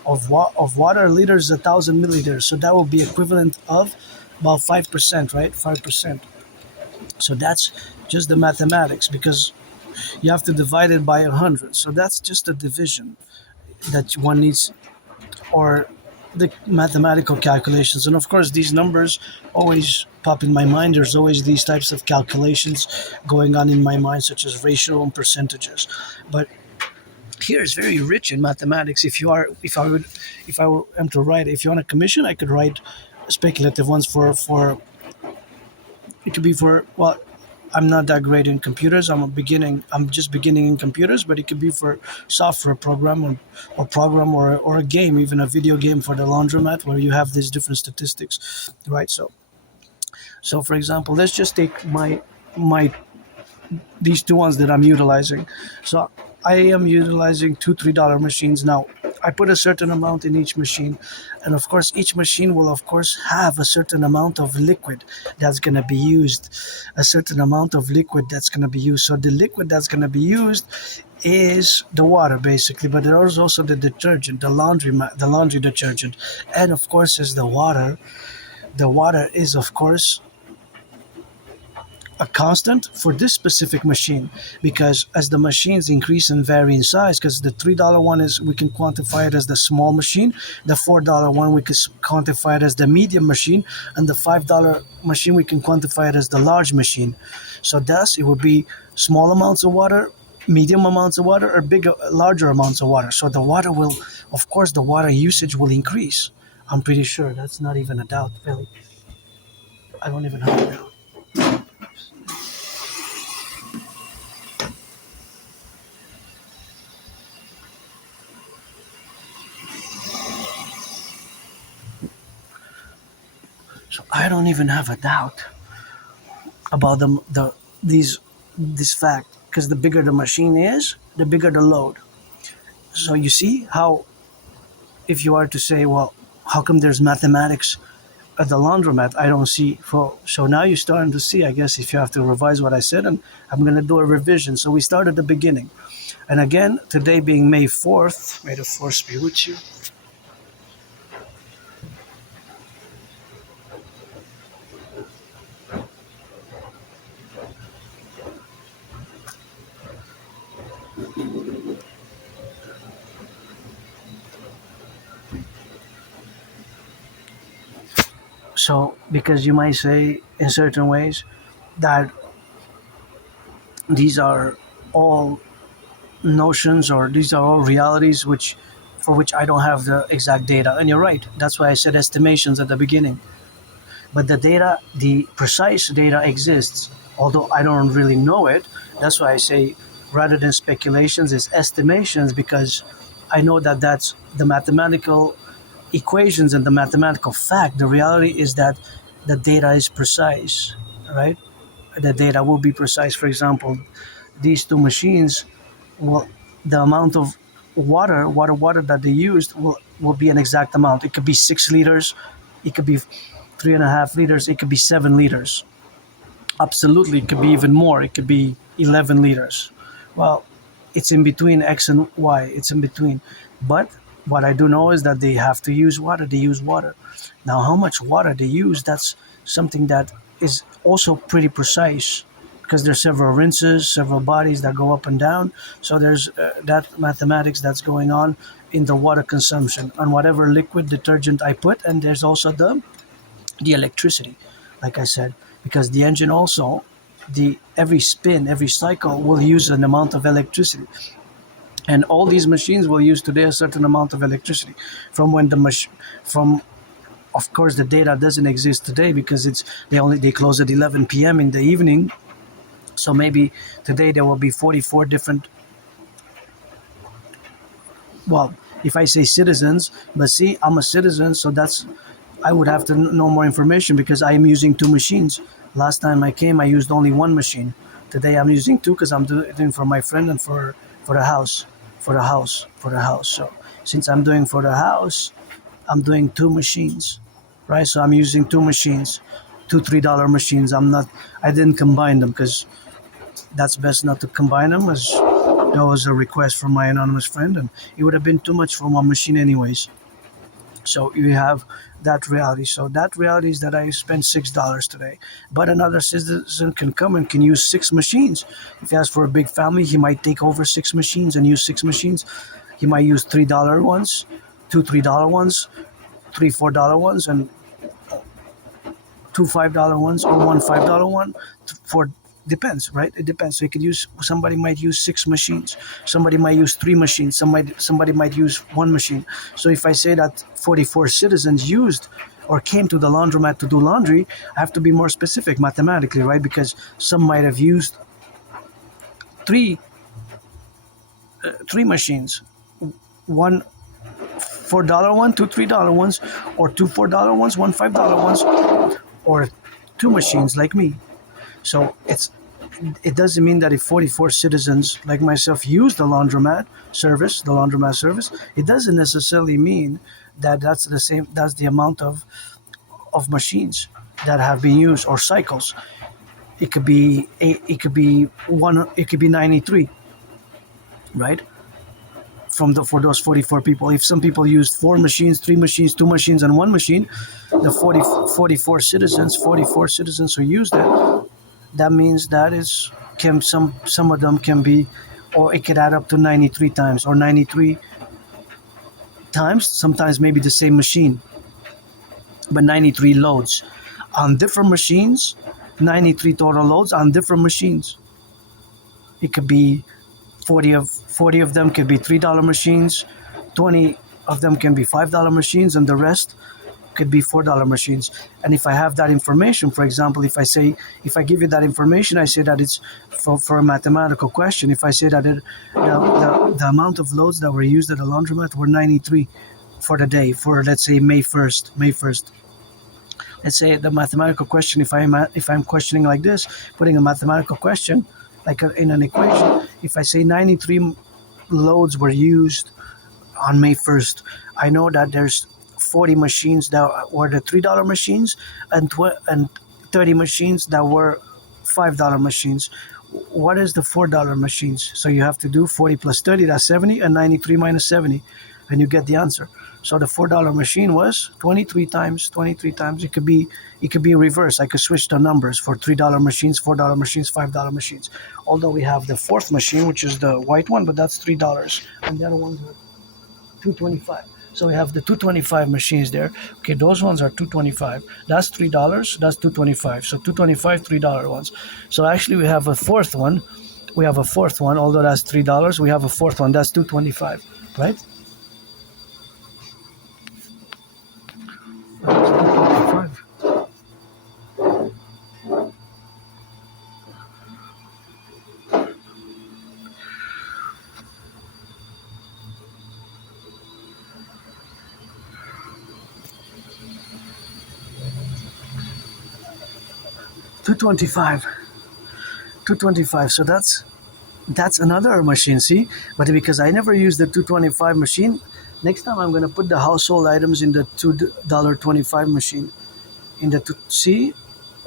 of water. A liter is 1,000 milliliters, so that will be equivalent of about 5%, right? 5%. So that's just the mathematics because you have to divide it by 100. So that's just a division that one needs, or the mathematical calculations. And of course, these numbers always pop in my mind. There's always these types of calculations going on in my mind, such as ratio and percentages. But here is very rich in mathematics. If I am to write, if you're on a commission, I could write speculative ones for it could be for, well, I'm not that great in computers. I'm just beginning in computers, but it could be for software program or a game, even a video game for the laundromat where you have these different statistics, right? So for example, let's just take my these two ones that I'm utilizing. So I am utilizing two $3 machines. Now I put a certain amount in each machine, and of course each machine will of course have a certain amount of liquid that's going to be used, So the liquid that's going to be used is the water basically, but there's also the detergent, the laundry detergent, and of course is the water. The water is of course a constant for this specific machine, because as the machines increase and vary in size, because the $3 one is, we can quantify it as the small machine, the $4 one we can quantify it as the medium machine, and the $5 machine we can quantify it as the large machine. So thus it would be small amounts of water, medium amounts of water, or bigger, larger amounts of water. So the water will, of course, the water usage will increase. I'm pretty sure that's not even a doubt, really. I don't even have a doubt. So I don't even have a doubt about these this fact, because the bigger the machine is, the bigger the load. So you see how, if you are to say, well, how come there's mathematics at the laundromat? I don't see. So now you're starting to see, I guess, if you have to revise what I said, and I'm going to do a revision. So we start at the beginning. And again, today being May 4th, may the force be with you. So, because you might say in certain ways that these are all notions, or these are all realities for which I don't have the exact data. And you're right. That's why I said estimations at the beginning. But the data, the precise data exists, although I don't really know it. That's why I say, rather than speculations, it's estimations, because I know that that's the mathematical equations and the mathematical fact. The reality is that the data is precise, right? The data will be precise. For example, these two machines, well, the amount of water that they used will be an exact amount. It could be 6 liters, it could be 3.5 liters, it could be 7 liters. Absolutely, it could be even more. It could be 11 liters. Well, it's in between X and Y. It's in between. But what I do know is that they have to use water. They use water. Now, how much water they use, that's something that is also pretty precise, because there's several rinses, several bodies that go up and down. So there's that mathematics that's going on in the water consumption on whatever liquid detergent I put. And there's also the electricity, like I said, because the engine also, every spin, every cycle will use an amount of electricity. And all these machines will use today a certain amount of electricity. From when the machine, from, of course, the data doesn't exist today, because they close at 11 p.m. in the evening. So maybe today there will be 44 different, well, if I say citizens, but see, I'm a citizen, so I would have to know more information, because I am using two machines. Last time I came, I used only one machine. Today I'm using two, because I'm doing for my friend and for the house. So since I'm doing for the house, I'm doing two machines, right? So I'm using two machines, two $3 machines. I didn't combine them, because that's best not to combine them, as that was a request from my anonymous friend, and it would have been too much for one machine anyways. So you have that reality. So that reality is that I spent $6 today. But another citizen can come and can use 6 machines. If he has for a big family, he might take over 6 machines and use 6 machines. He might use $3 ones, two $3 ones, three $4 ones, and two $5 ones, or one $5 one. For depends, right? It depends. So you could use. Somebody might use 6 machines. Somebody might use 3 machines. Somebody might use one machine. So if I say that 44 citizens used or came to the laundromat to do laundry, I have to be more specific mathematically, right? Because some might have used three machines, one $4 one, two $3 ones, or two $4 ones, one $5 ones, or 2 machines like me. So it doesn't mean that if 44 citizens like myself use the laundromat service, it doesn't necessarily mean that that's the amount of machines that have been used, or cycles. It could be 93, right? For those 44 people. If some people used 4 machines, 3 machines, 2 machines, and 1 machine, the 44 citizens who used it, that means that is can some of them can be, or it could add up to 93 times, or 93 times, sometimes maybe the same machine, but 93 loads on different machines, 93 total loads on different machines. It could be 40 of them could be $3 machines, 20 of them can be $5 machines, and the rest could be $4 machines. And if I have that information, for example, if I give you that information, I say that it's for a mathematical question. If I say that the amount of loads that were used at the laundromat were 93 for the day, for let's say May 1st. Let's say the mathematical question, if I'm questioning like this, putting a mathematical question in an equation, if I say 93 loads were used on May 1st, I know that there's 40 machines that were the $3 machines, and 30 machines that were $5 machines. What is the $4 machines? So you have to do 40 plus 30, that's 70, and 93 minus 70, and you get the answer. So the $4 machine was 23 times. It could be reverse. I could switch the numbers for $3 machines, $4 machines, $5 machines. Although we have the fourth machine, which is the white one, but that's $3, and the other ones are $2.25. So we have the 225 machines there. Okay, those ones are 225. That's $3. That's 225. So 225 $3 ones. So actually we have a fourth one. Although that's $3. We have a fourth one. That's 225, right? That's 225. 225. 225. So that's another machine, see? But because I never used the 225 machine, next time I'm going to put the household items in the $2.25 machine. See?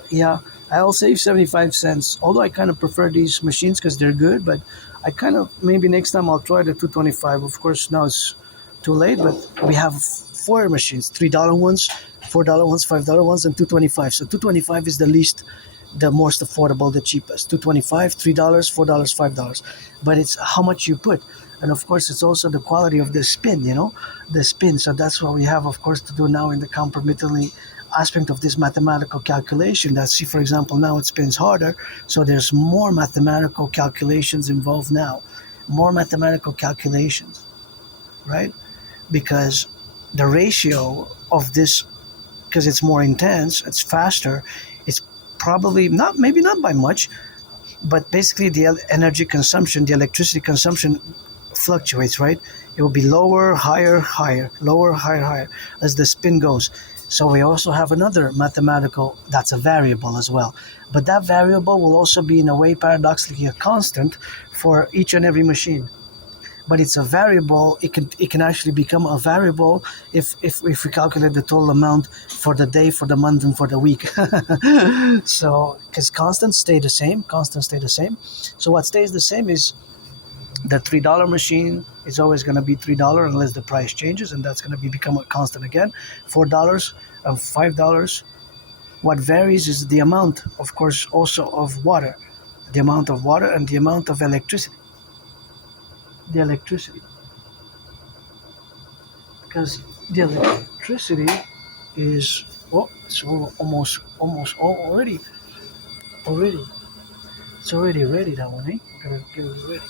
Yeah, I'll save 75 cents. Although I kind of prefer these machines because they're good, but I kind of, maybe next time I'll try the 225. Of course, now it's too late, but we have four machines, $3 ones, $4 ones, $5 ones, and 225. So 225 is the most affordable, the cheapest. 225, $3, $4, $5. But it's how much you put. And of course, it's also the quality of the spin, the spin. So that's what we have, of course, to do now in the compromittally aspect of this mathematical calculation. That, see, for example, now it spins harder. So there's more mathematical calculations involved now. More mathematical calculations, right? Because the ratio of this, because it's more intense, it's faster, it's probably not, maybe not by much, but basically the energy consumption, the electricity consumption fluctuates, right? It will be lower, higher, higher, lower, higher, higher as the spin goes. So we also have another mathematical, that's a variable as well. But that variable will also be, in a way, paradoxically a constant for each and every machine. But it's a variable. It can actually become a variable if we calculate the total amount for the day, for the month, and for the week. So because constants stay the same. So what stays the same is the $3 machine is always going to be $3 unless the price changes, and that's going to become a constant again. $4 and $5. What varies is the amount, of course, also of water, the amount of water and the amount of electricity. Because the electricity is, it's almost already. It's already ready, that one, eh? Gotta get it ready.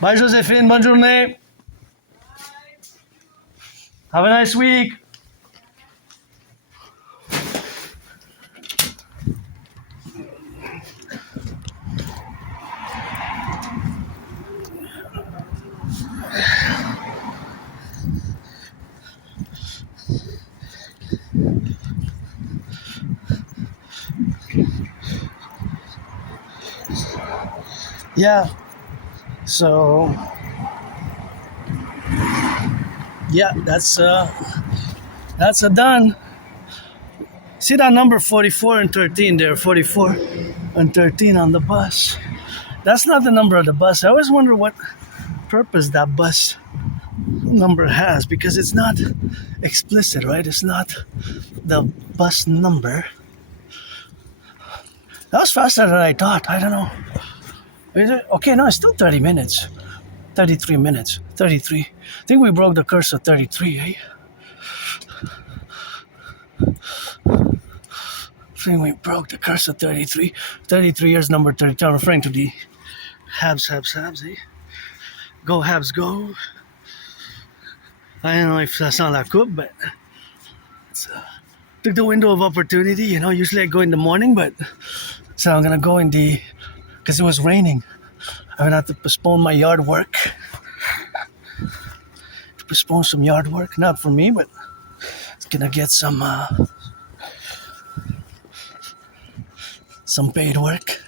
Bye, Josephine. Bonne journée. Have a nice week. Yeah. So yeah, that's a done. See that number 44 and 13 there, 44 and 13 on the bus. That's not the number of the bus. I always wonder what purpose that bus number has, because it's not explicit, right? It's not the bus number. That was faster than I thought. I don't know. Is it? Okay, no, it's still 30 minutes. 33 minutes. 33. I think we broke the curse of 33, eh? I think we broke the curse of 33. 33 years, number 32. I'm referring to the Habs, eh? Go, Habs, go. I don't know if that's not la coupe, but it's, took the window of opportunity. You know, usually I go in the morning, but so I'm going to go in because it was raining. I'm going to have to postpone my yard work. Postpone some yard work. Not for me, but it's going to get some paid work.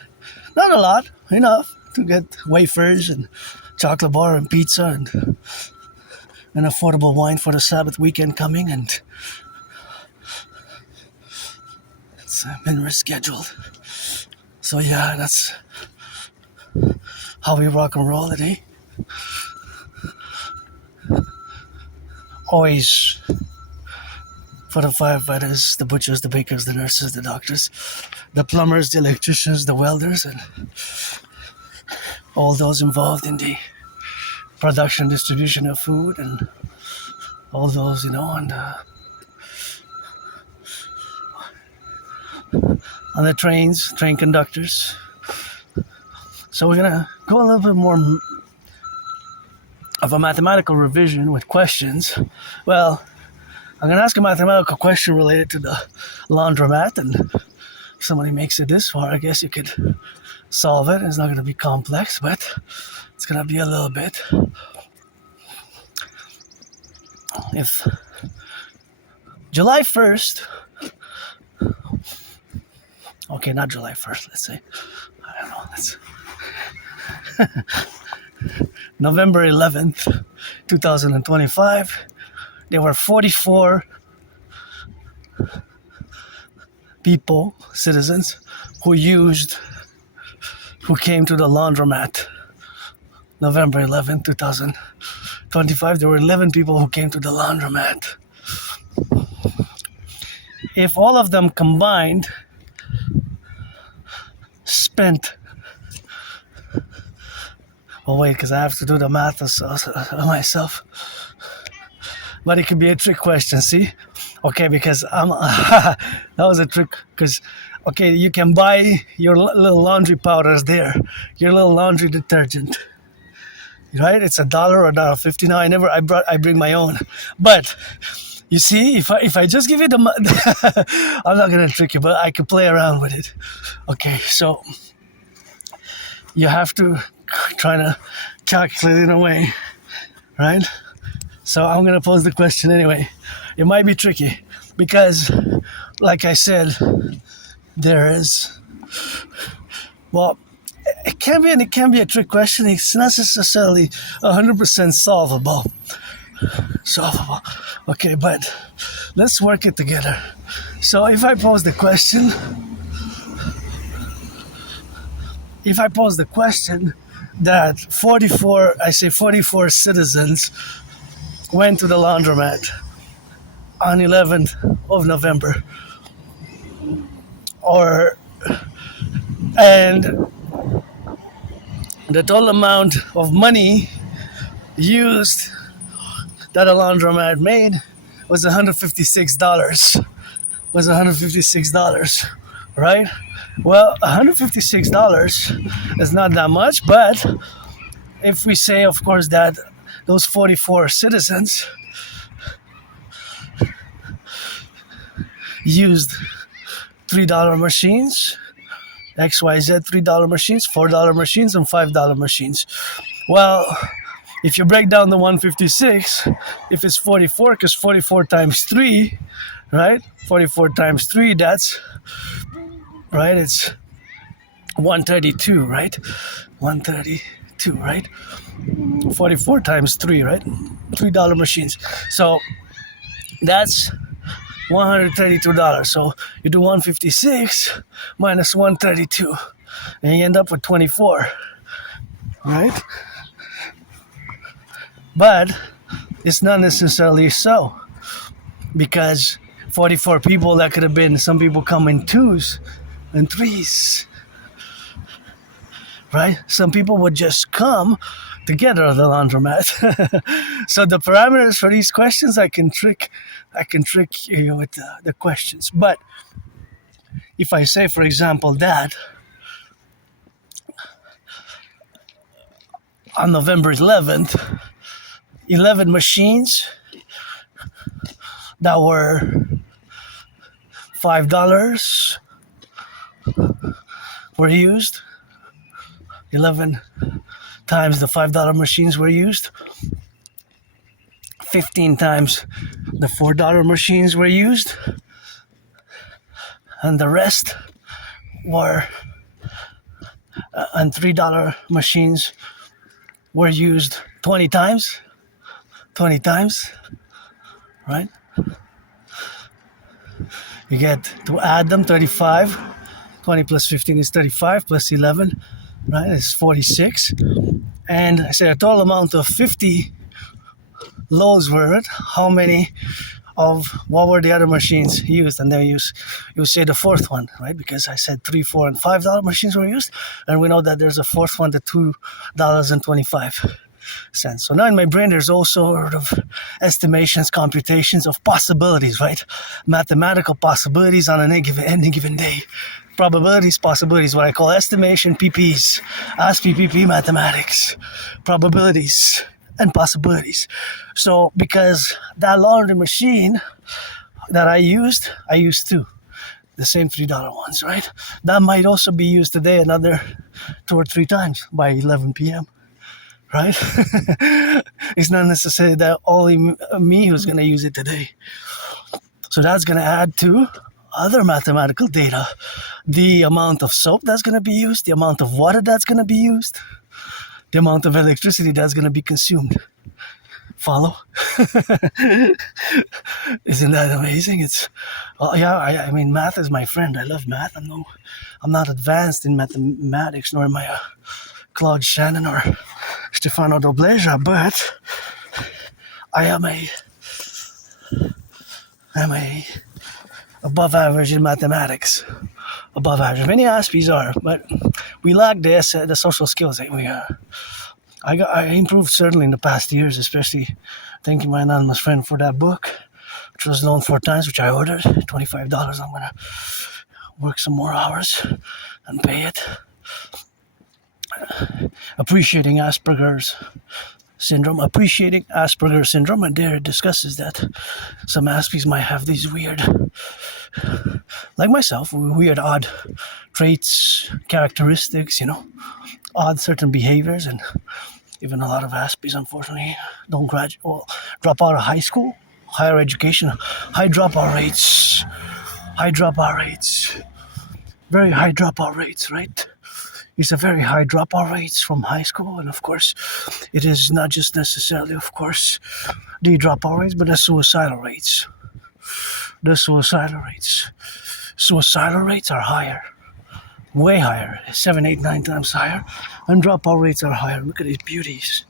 Not a lot. Enough to get wafers and chocolate bar and pizza and an affordable wine for the Sabbath weekend coming. And it's been rescheduled. So yeah, that's how we rock and roll today. Always for the firefighters, the butchers, the bakers, the nurses, the doctors, the plumbers, the electricians, the welders, and all those involved in the production, distribution of food, and all those, and on the trains, train conductors. So we're gonna go a little bit more of a mathematical revision with questions. Well, I'm gonna ask a mathematical question related to the laundromat, and if somebody makes it this far, I guess you could solve it. It's not gonna be complex, but it's gonna be a little bit. If July 1st, okay, not July 1st, let's say, I don't know, let's November 11th, 2025, there were 44 people, citizens, who came to the laundromat. November 11th, 2025, there were 11 people who came to the laundromat. If all of them combined spent, oh wait, because I have to do the math myself. But it could be a trick question, see? Okay, because that was a trick, because, okay, you can buy your little laundry powders there, your little laundry detergent, right? It's $1 or $1.50 now. I bring my own. But you see, if I just give you the, I'm not gonna trick you, but I could play around with it. Okay, so you have to try to calculate it in a way, right? So I'm gonna pose the question anyway. It might be tricky because, like I said, there is, well, it can be a trick question. It's not necessarily 100% solvable. Okay, but let's work it together. So if I pose the question that 44 citizens went to the laundromat on 11th of November, and the total amount of money used that a laundromat made was $156. Right? Well, $156 is not that much, but if we say, of course, that those 44 citizens used $3 machines, XYZ $3 machines, $4 machines, and $5 machines. Well, if you break down the 156, if it's 44, because 44 times 3, right? 44 times 3, that's, right? It's 132, right? 132, right? 44 times 3, right? $3 machines. So that's $132. So you do 156 minus 132, and you end up with 24, right? But it's not necessarily so, because 44 people, that could have been, some people come in twos and threes, right? Some people would just come together at the laundromat. So the parameters for these questions, I can trick you with the questions. But if I say, for example, that on November 11th, 11 machines that were $5 were used. 11 times the $5 machines were used. 15 times the $4 machines were used. And the rest were, and $3 machines were used 20 times. 20 times, right? You get to add them, 35. 20 plus 15 is 35, plus 11, right? It's 46. And I say a total amount of 50 loads were it. How many of what were the other machines used? And then you say the fourth one, right? Because I said $3, $4, and $5 machines were used, and we know that there's a fourth one, the $2.25. So now in my brain, there's all sort of estimations, computations of possibilities, right? Mathematical possibilities on any given day. Probabilities, possibilities, what I call estimation, PPs. Aspie PP mathematics. Probabilities and possibilities. So because that laundry machine that I used two. The same $3 ones, right? That might also be used today another 2 or 3 times by 11 p.m. Right? It's not necessarily that only me who's going to use it today. So that's going to add to other mathematical data. The amount of soap that's going to be used, the amount of water that's going to be used, the amount of electricity that's going to be consumed. Follow? Isn't that amazing? It's, I mean, math is my friend. I love math. I'm not advanced in mathematics, nor am I Claude Shannon or Stefano Dobleja, but I am a above average in mathematics. Above average. Many Aspies are, but we lack the social skills that we are. I improved certainly in the past years, especially thanking my anonymous friend for that book, which was loaned 4 times, which I ordered. $25. I'm going to work some more hours and pay it. Appreciating Asperger's syndrome, and there it discusses that some Aspies might have these weird, like myself, weird, odd traits, characteristics, odd certain behaviors, and even a lot of Aspies, unfortunately, don't drop out of high school, higher education, high dropout rates, very high dropout rates, right? It's a very high dropout rates from high school, and of course, it is not just necessarily, of course, the dropout rates, but the suicidal rates. Suicidal rates are higher, way higher, 7, 8, 9 times higher, and dropout rates are higher. Look at these beauties.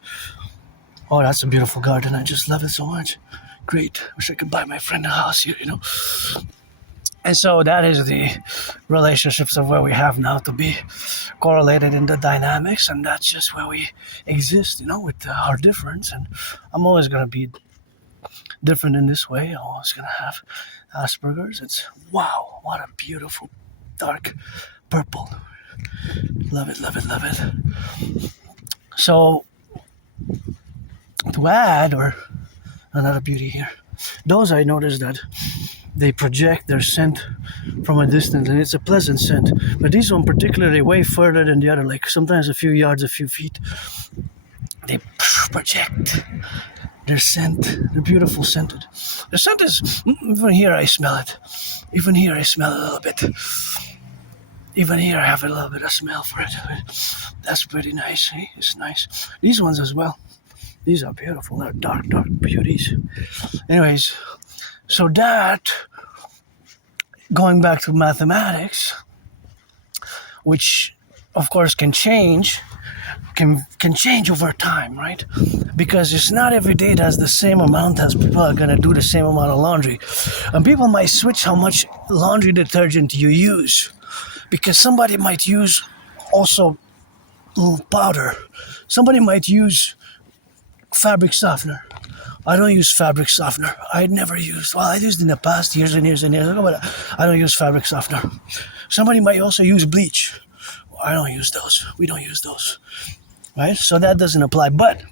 Oh, that's a beautiful garden. I just love it so much. Great. Wish I could buy my friend a house here, And so that is the relationships of where we have now to be correlated in the dynamics, and that's just where we exist, with our difference. And I'm always going to be different in this way. I'm always going to have Asperger's. It's, wow, what a beautiful dark purple. Love it. So to add, or another beauty here. Those I noticed that they project their scent from a distance, and it's a pleasant scent. But these one particularly way further than the other, like sometimes a few yards, a few feet. They project their scent. They're beautiful scented. The scent is, even here I smell it. Even here I smell it a little bit. Even here I have a little bit of smell for it. That's pretty nice. Eh? It's nice. These ones as well. These are beautiful. They're dark, dark beauties. Anyways, so that, going back to mathematics, which of course can change over time, right? Because it's not every day that's the same amount as people are gonna do the same amount of laundry. And people might switch how much laundry detergent you use. Because somebody might use also powder. Somebody might use fabric softener. I don't use fabric softener. I never used. Well, I used in the past, years and years and years ago, but I don't use fabric softener. Somebody might also use bleach. I don't use those. We don't use those. Right? So that doesn't apply. But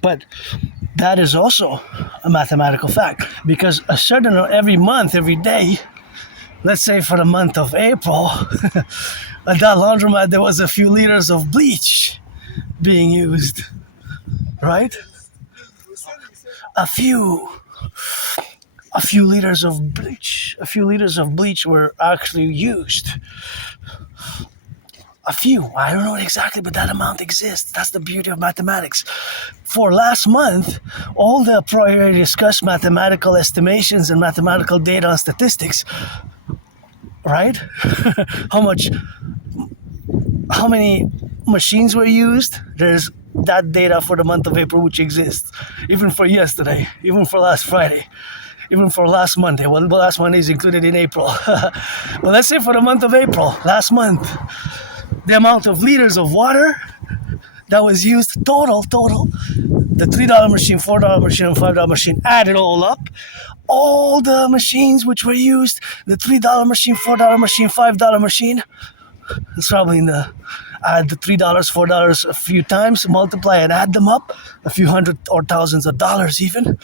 that is also a mathematical fact. Because a certain, every month, every day, let's say for the month of April, at that laundromat there was a few liters of bleach being used. Right? A few liters of bleach. A few liters of bleach were actually used. A few. I don't know exactly, but that amount exists. That's the beauty of mathematics. For last month, all the prior discussed mathematical estimations and mathematical data and statistics, right? How many machines were used? There's that data for the month of April, which exists. Even for yesterday, even for last Friday, even for last Monday. Well, last Monday is included in April. But let's say for the month of April, last month, the amount of liters of water that was used, total, the $3 machine, $4 machine, and $5 machine, added all up, all the machines which were used, the $3 machine, $4 machine, $5 machine, it's probably add the $3, $4 a few times, multiply and add them up, a few hundred or thousands of dollars even,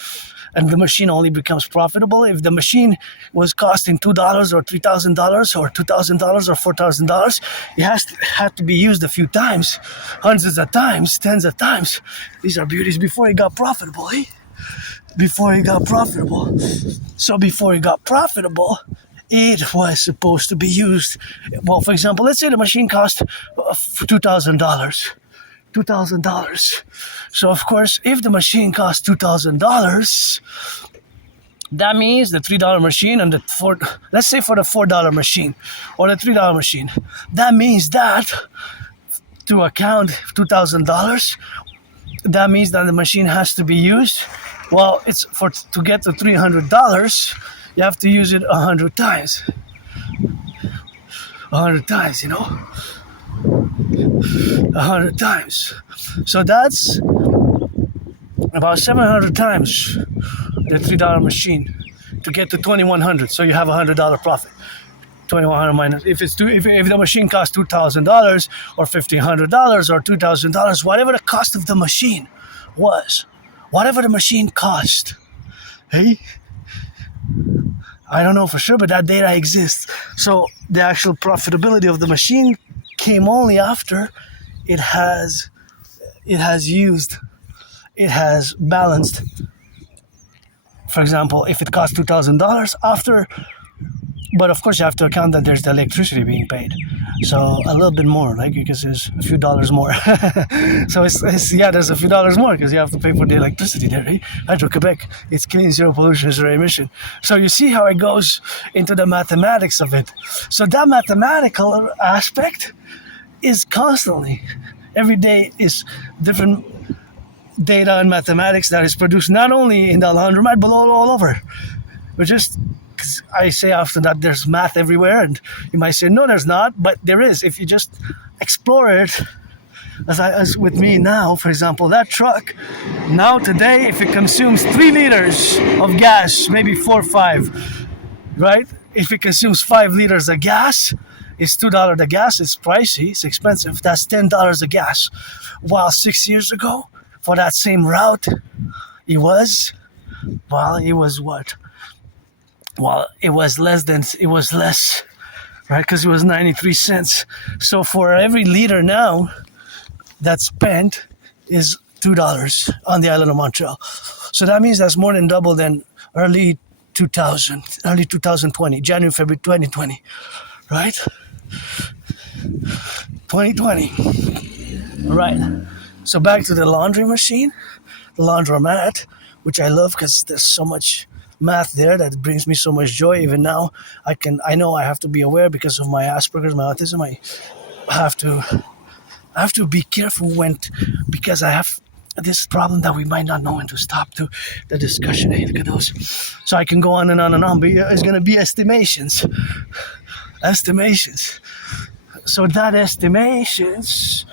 and the machine only becomes profitable if the machine was costing $2 or $3,000 or $2,000 or $4,000. It had to be used a few times, hundreds of times, tens of times. These are beauties before it got profitable, eh? Before it got profitable. So before it got profitable, it was supposed to be used. Well, for example, let's say the machine cost $2,000. $2,000. So, of course, if the machine costs $2,000, that means the $3 machine and let's say for the $4 machine or the $3 machine, that means that to account $2,000, that means that the machine has to be used. Well, to get to $300, you have to use it 100 times. 100 times, 100 times. So that's about 700 times the $3 machine to get to 2,100. So you have $100 profit. 2,100 minus if the machine costs $2,000 or $1,500 or $2,000, whatever the cost of the machine was, whatever the machine cost. Hey, I don't know for sure, but that data exists. So the actual profitability of the machine came only after it has balanced. For example, if it costs $2,000 after, but of course you have to account that there's the electricity being paid, so a little bit more, like, because there's a few dollars more. So there's a few dollars more because you have to pay for the electricity there. Right? Hydro-Quebec, it's clean, zero pollution, zero emission. So you see how it goes into the mathematics of it. So that mathematical aspect is constantly, every day is different data and mathematics that is produced not only in the laundromat but all over. But just because I say often that there's math everywhere, and you might say no, there's not, but there is if you just explore it. As with me now, for example, that truck now today, if it consumes 3 liters of gas, maybe 4 or 5, right? If it consumes 5 liters of gas, it's $2 the gas. It's pricey. It's expensive. That's $10 a gas. While 6 years ago, for that same route, it was what? Well, it was less, right? Because it was 93 cents. So for every liter now that's spent is $2 on the island of Montreal. So that means that's more than double than early 2020, January, February 2020, right? 2020. Right. So back to the laundry machine, the laundromat, which I love because there's so much math there that brings me so much joy. Even now, I know I have to be aware because of my Asperger's, my autism. I have to be careful because I have this problem that we might not know when to stop to the discussion. Hey, look at those. So I can go on and on and on, but it's going to be estimations. So that estimation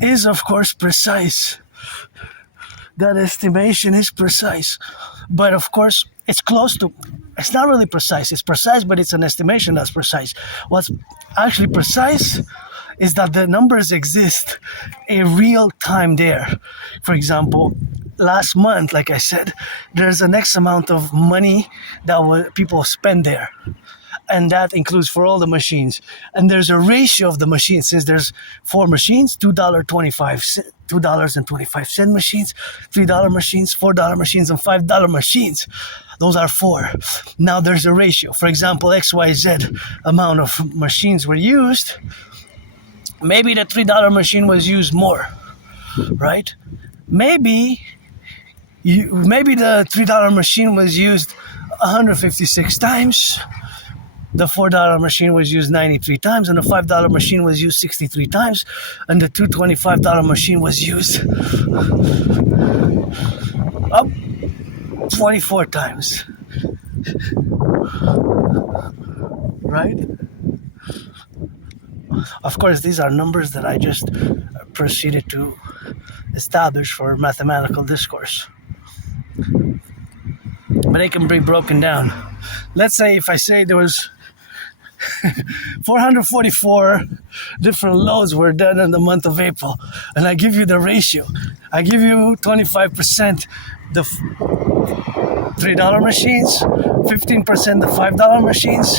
is of course precise. That estimation is precise. But of course, it's not really precise. It's precise, but it's an estimation that's precise. What's actually precise is that the numbers exist in real time there. For example, last month, like I said, there's an X amount of money that people spend there. And that includes for all the machines. And there's a ratio of the machines. Since there's 4 machines, $2.25 machines, $3 machines, $4 machines, and $5 machines. Those are 4. Now there's a ratio. For example, XYZ amount of machines were used. Maybe the $3 machine was used more, right? Maybe the $3 machine was used 156 times. The $4 machine was used 93 times, and the $5 machine was used 63 times, and the $225 machine was used 24 times. Right? Of course, these are numbers that I just proceeded to establish for mathematical discourse. But they can be broken down. Let's say if I say there was 444 different loads were done in the month of April, and I give you the ratio. I give you 25% the $3 machines, 15% the $5 machines,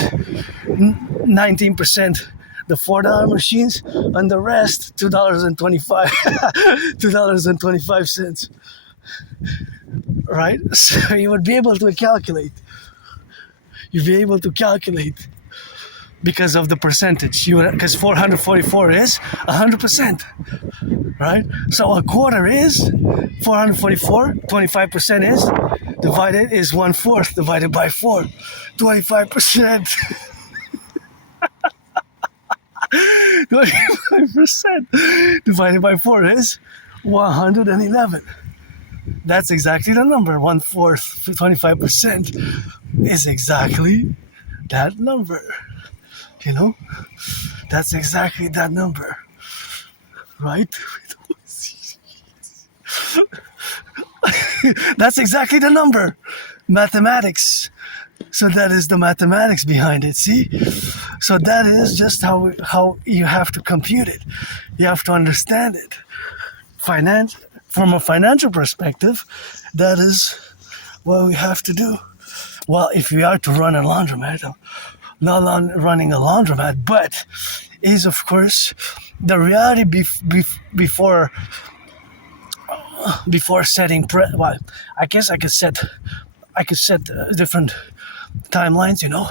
19% the $4 machines, and the rest $2.25. Right? So you would be able to calculate. You'd be able to calculate because of the percentage. Because 444 is 100%. Right? So a quarter is 444, 25% is 1/4 divided by 4. 25%. 25% divided by 4 is 111. That's exactly the number. 1/4, 25% is exactly that number. You know? That's exactly that number. Right? That's exactly the number. Mathematics. So that is the mathematics behind it, see? So that is just how you have to compute it. You have to understand it. From a financial perspective, that is what we have to do. Well, if we are to run a laundromat, not running a laundromat, but is of course the reality before setting. Well, I guess I could set different timelines. You know,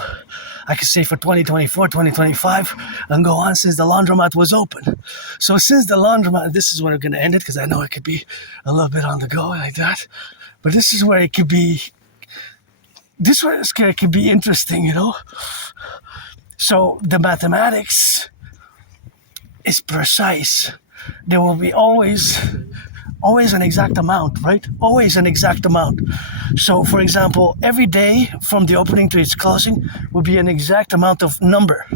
I could say for 2024, 2025, and go on since the laundromat was open. So since the laundromat, this is where we're going to end it because I know it could be a little bit on the go like that. But this is where it could be. This where it could be interesting, you know. So the mathematics is precise. There will be always an exact amount, right? Always an exact amount. So, for example, every day from the opening to its closing will be an exact amount of number.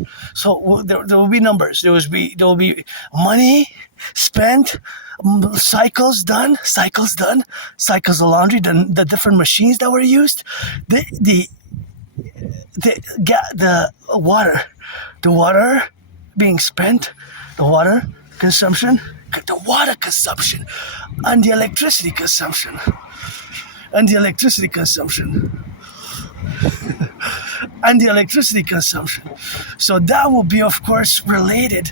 So there will be numbers. There will be money spent, cycles done, cycles of laundry, the different machines that were used, the water being spent, the water consumption, and the electricity consumption, and the electricity consumption, and the electricity consumption. So that will be, of course, related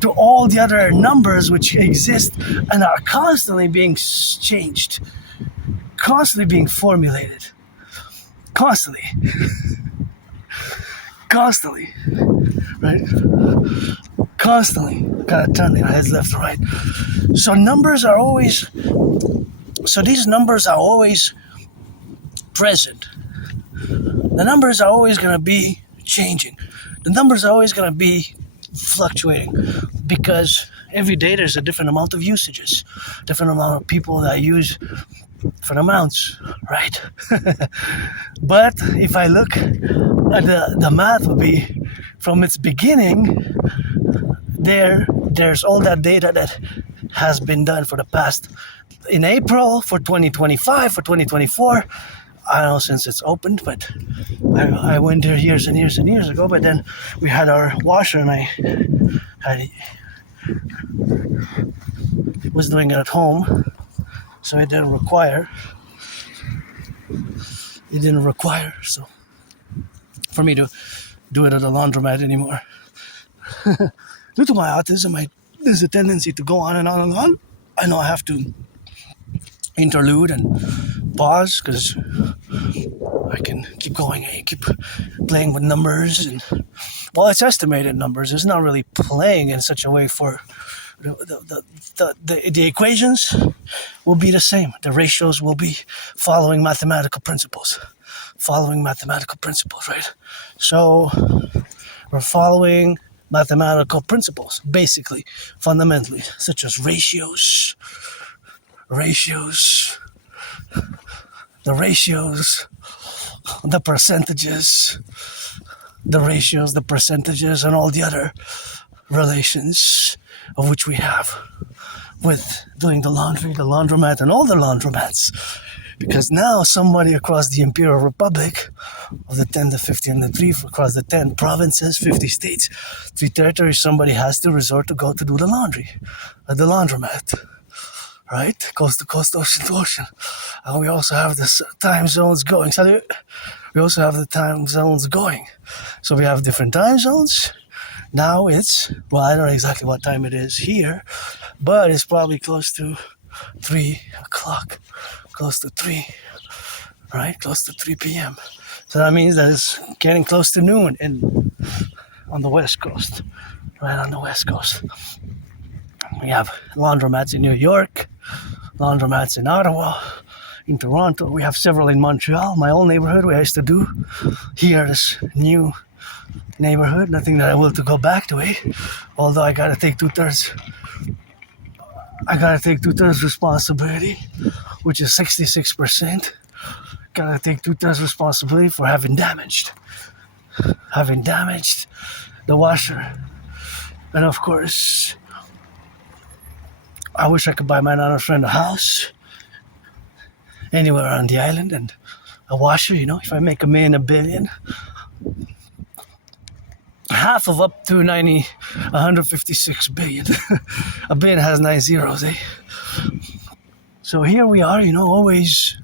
to all the other numbers which exist and are constantly being changed, constantly being formulated, constantly, right? Constantly. Gotta turn their heads left to right. So these numbers are always present. The numbers are always going to be changing. The numbers are always going to be fluctuating because every day there's a different amount of usages, different amount of people that use different amounts, right? But if I look at the math will be from its beginning, there's all that data that has been done for the past, in April for 2025, for 2024, I don't know since it's opened, but I went there years and years and years ago, but then we had our washer and I was doing it at home, so it didn't require so for me to do it at a laundromat anymore. Due to my autism, there's a tendency to go on and on and on. I know I have to interlude and pause because I can keep going. I keep playing with numbers, and well, it's estimated numbers. It's not really playing in such a way for the equations will be the same. The ratios will be following mathematical principles, right? So we're following mathematical principles, basically, fundamentally, such as ratios, the percentages, and all the other relations of which we have with doing the laundry, the laundromat, and all the laundromats. Because now somebody across the Imperial Republic of the 10, the 50, and the 3, across the 10 provinces, 50 states, 3 territories, somebody has to resort to go to do the laundry at the laundromat, right? Coast to coast, ocean to ocean. And we also have the time zones going. So we have different time zones. Now it's, well, I don't know exactly what time it is here, but it's probably close to 3 o'clock. Close to 3, right? Close to 3 p.m. So that means that it's getting close to noon on the West Coast, right on the West Coast. We have laundromats in New York, laundromats in Ottawa, in Toronto. We have several in Montreal, my old neighborhood where I used to do. Here, this new neighborhood, nothing that I will to go back to it, although I gotta take two-thirds responsibility, which is 66%. Gotta take two-thirds responsibility for having damaged the washer. And of course, I wish I could buy my another friend a house anywhere on the island and a washer, if I make $1 million, $1 billion. Half of up to 156 billion. A billion has 9 zeros, eh? So here we are, always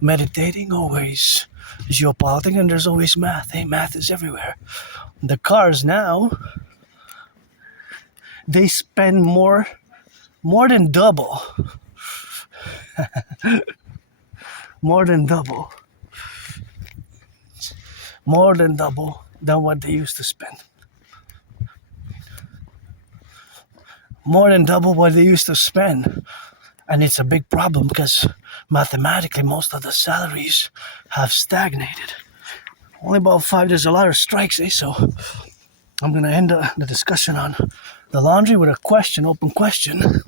meditating, always geopolitics, and there's always math. Math is everywhere. The cars now, they spend more than double. More than double than what they used to spend. More than double what they used to spend. And it's a big problem because mathematically most of the salaries have stagnated. Only about 5, there's a lot of strikes, so I'm going to end the discussion on the laundry with a question, open question.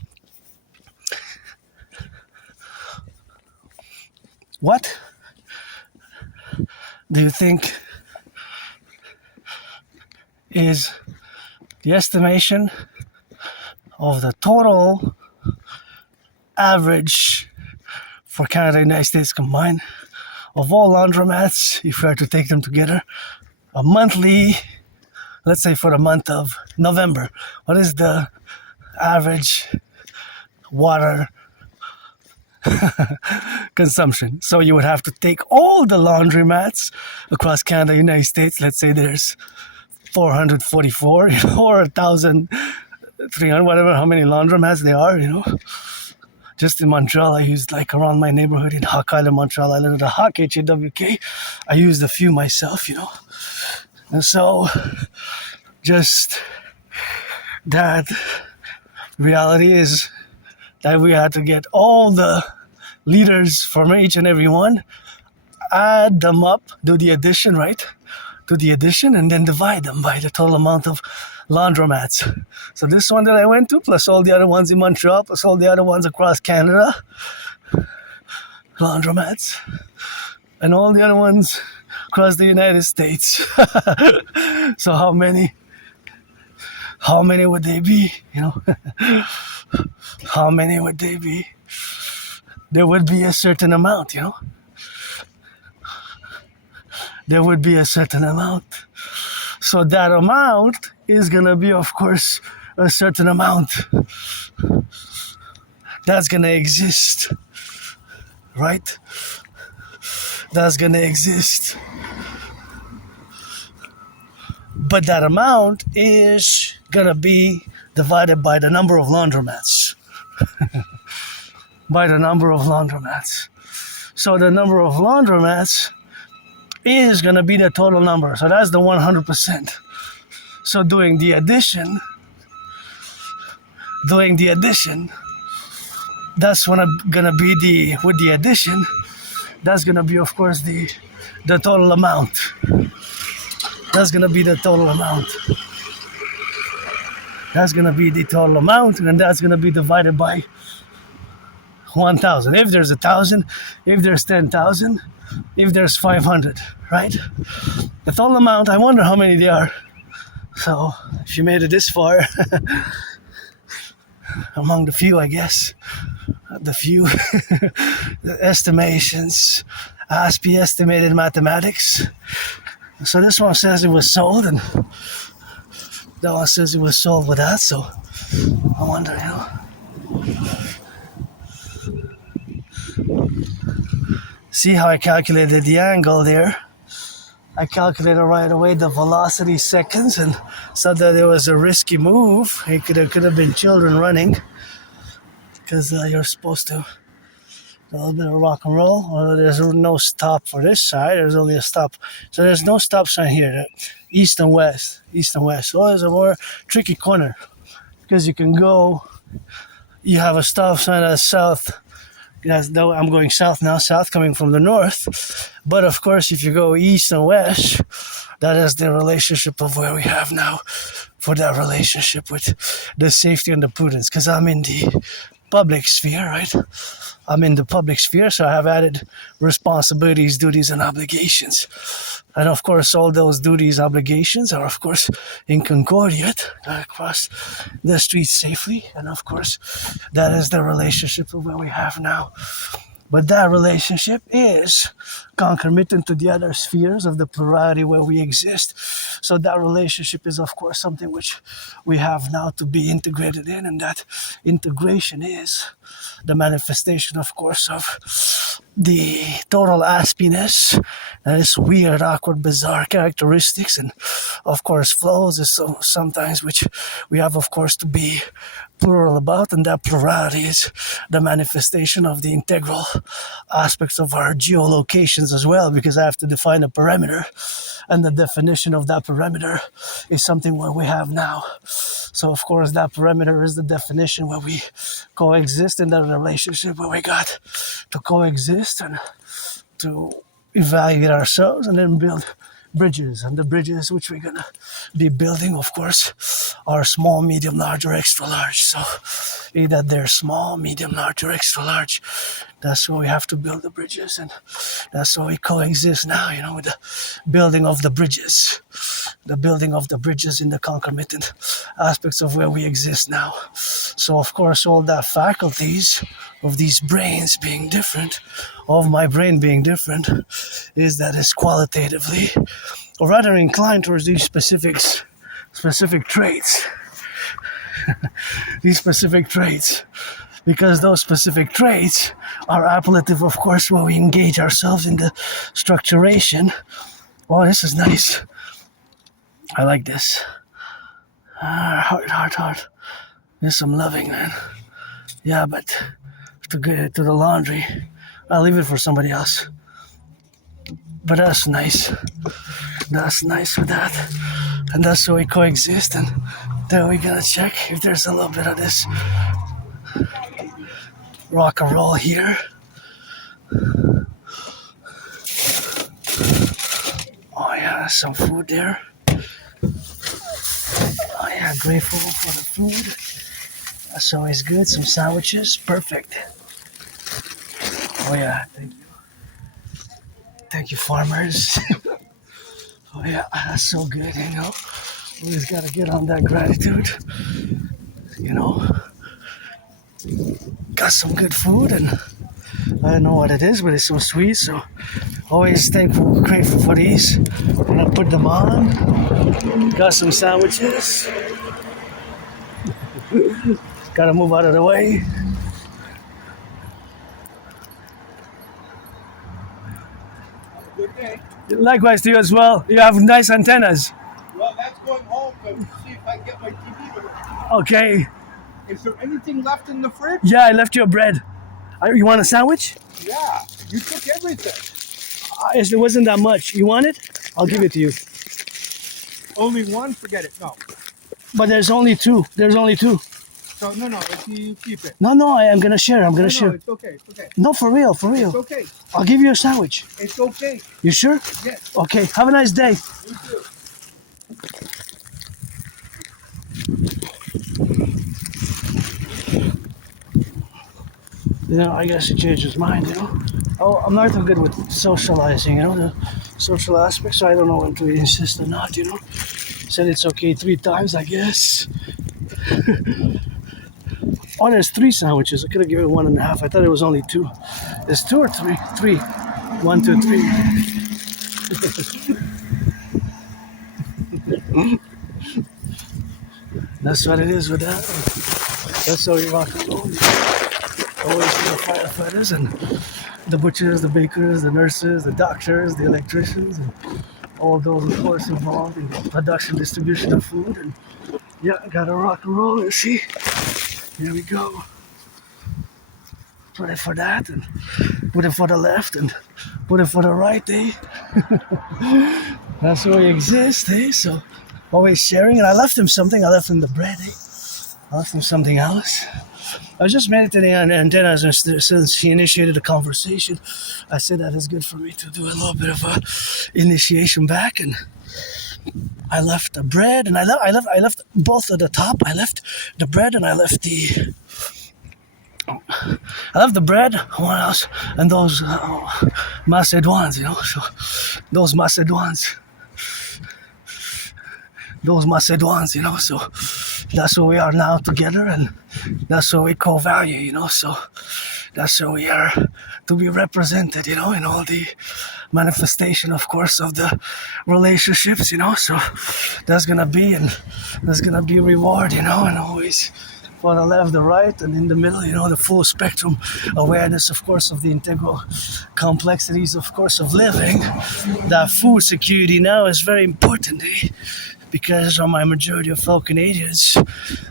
What do you think is the estimation of the total average for Canada and the United States combined of all laundromats, if we were to take them together, a monthly let's say for the month of November, what is the average water consumption? So you would have to take all the laundromats across Canada, United States. Let's say there's 444, or 1,300, whatever, how many laundromats there are, Just in Montreal, I used like around my neighborhood in Hawk Island, Montreal. I live at the Hawk, H-A-W-K. I used a few myself, And so just that reality is that we had to get all the liters from each and every one, add them up, do the addition, right? Do the addition and then divide them by the total amount of laundromats. So this one that I went to, plus all the other ones in Montreal, plus all the other ones across Canada, laundromats, and all the other ones across the United States. So how many would they be? How many would they be? There would be a certain amount, There would be a certain amount. So that amount is going to be, of course, a certain amount. That's going to exist, right? That's going to exist. But that amount is going to be divided by the number of laundromats. By the number of laundromats. So the number of laundromats is going to be the total number. So that's the 100%. So doing the addition, that's when I'm going to be with the addition, that's going to be, of course, the total amount. That's going to be the total amount. That's going to be the total amount, and that's going to be divided by 1,000. If there's 1,000, if there's 10,000, if there's 500, right? The total amount, I wonder how many there are. So, if you made it this far, among the few, I guess, the few the estimations, Aspie estimated mathematics. So this one says it was sold, and that one says it was sold with that. So, I wonder, See how I calculated the angle there? I calculated right away the velocity seconds, and saw that there was a risky move. It could have been children running, because you're supposed to a little bit of rock and roll. Although there's no stop for this side, there's only a stop. So there's no stop sign here. East and west. So there's a more tricky corner, because you can go. You have a stop sign at south. Though I'm going south now, south coming from the north. But of course, if you go east and west, that is the relationship of where we have now for that relationship with the safety and the prudence. Because I'm in the public sphere, right? I'm in the public sphere, so I have added responsibilities, duties, and obligations. And of course, all those duties, obligations are, of course, in concordiate across the streets safely. And of course, that is the relationship of what we have now. But that relationship is concomitant to the other spheres of the plurality where we exist. So that relationship is, of course, something which we have now to be integrated in. And that integration is the manifestation, of course, of the total aspiness, and its weird, awkward, bizarre characteristics, and of course flows is sometimes which we have, of course, to be plural about, and that plurality is the manifestation of the integral aspects of our geolocations as well, because I have to define a perimeter, and the definition of that perimeter is something where we have now. So of course that perimeter is the definition where we coexist in that relationship, where we got to coexist and to evaluate ourselves and then build bridges. And the bridges which we're gonna be building, of course, are small, medium, large, or extra large. So either they're small, medium, large, or extra large. That's where we have to build the bridges, and that's where we coexist now, with the building of the bridges. The building of the bridges in the concomitant aspects of where we exist now. So of course, all that faculties of these brains being different, of my brain being different, is that it's qualitatively, or rather inclined towards these specifics specific traits. These specific traits. Because those specific traits are appellative, of course, when we engage ourselves in the structuration. Oh, this is nice. I like this. Heart. There's some loving, man. Yeah, but to get to the laundry, I'll leave it for somebody else. But that's nice. That's nice with that. And that's how we coexist. And then we gotta check if there's a little bit of this rock and roll here. Oh yeah, there's some food there. Oh yeah, grateful for the food. That's always good. Some sandwiches, perfect. Oh yeah, thank you. Thank you, farmers. Oh yeah, that's so good, you know. Always gotta get on that gratitude. You know. Got some good food and I don't know what it is, but it's so sweet, so always thankful, grateful for these. And I put them on. Got some sandwiches. Gotta move out of the way. Good day. Likewise to you as well. You have nice antennas. Well, that's going home to see if I get my TV to work. Okay. Is there anything left in the fridge? Yeah, I left you a bread. You want a sandwich? Yeah, you took everything. It wasn't that much. You want it? I'll give it to you. Only one? Forget it. No. But there's only two. So, no, if you keep it. No, I am gonna share. I'm gonna share. No, it's okay. No, for real. It's okay. I'll give you a sandwich. It's okay. You sure? Yes. Okay. Have a nice day. You too. You know, I guess he changed his mind, you know. Oh, I'm not so good with socializing, you know, the social aspects, so I don't know when to insist or not, you know. Said it's okay 3 times, I guess. Oh, there's 3 sandwiches. I could have given 1.5. I thought it was only 2. There's 2 or 3? 3. 1, 2, 3. That's what it is with that. That's how we rock and roll. Always for the firefighters and the butchers, the bakers, the nurses, the doctors, the electricians, and all those, of course, involved in the production, distribution of food. And yeah, gotta rock and roll. You see, here we go. Put it for that, and put it for the left, and put it for the right, eh? That's where we exist, eh? So always sharing. And I left him something. I left him the bread, eh? I left him something else. I was just meditating on antennas since he initiated the conversation. I said that it's good for me to do a little bit of a initiation back, and I left the bread, and I left both at the top. I left the bread, and I left the bread. What else? And those Macedons, you know. So those Macedons, you know. So that's where we are now together, and that's where we co-value, you know. So that's where we are to be represented, you know, in all the manifestation, of course, of the relationships, you know. So there's gonna be reward, you know, and always for the left, the right, and in the middle, you know, the full spectrum awareness, of course, of the integral complexities, of course, of living. That food security now is very important, eh? Because my majority of fellow Canadians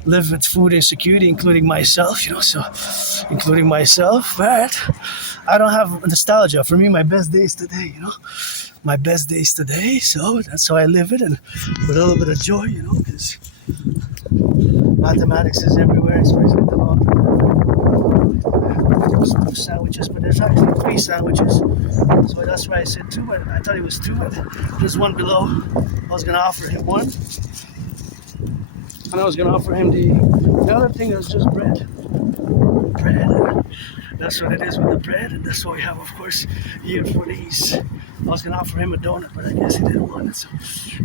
live with food insecurity, including myself, you know, so including myself, but I don't have nostalgia. For me, my best days today, you know, my best days today, so that's how I live it, and with a little bit of joy, you know, because mathematics is everywhere, especially the long sandwiches, but there's actually 3 sandwiches, so that's why I said 2, but I thought it was 2, but there's one below. I was gonna offer him 1, and I was gonna offer him the other thing was just bread. That's what it is with the bread, and that's what we have, of course, here for these. I was gonna offer him a donut, but I guess he didn't want it, so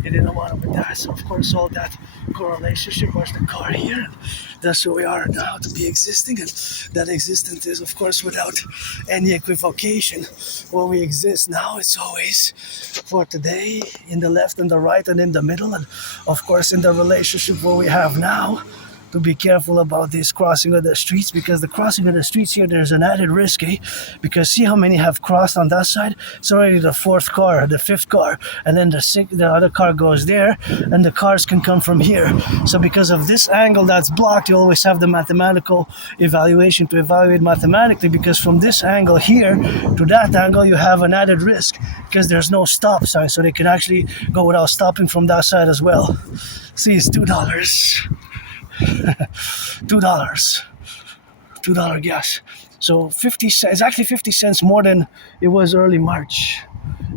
he didn't want it with that. So of course, all that correlationship was the car here. And that's where we are now to be existing, and that existence is, of course, without any equivocation. Where we exist now, it's always for today, in the left and the right, and in the middle, and of course, in the relationship where we have now. To be careful about this crossing of the streets, because the crossing of the streets here, there's an added risk, because see how many have crossed on that side? It's already the fourth car, the fifth car, and then the other car goes there, and the cars can come from here. So because of this angle that's blocked, you always have the mathematical evaluation to evaluate mathematically, because from this angle here to that angle, you have an added risk, because there's no stop sign, so they can actually go without stopping from that side as well. See, it's $2. $2 gas. So 50 cents, exactly 50 cents more than it was early March.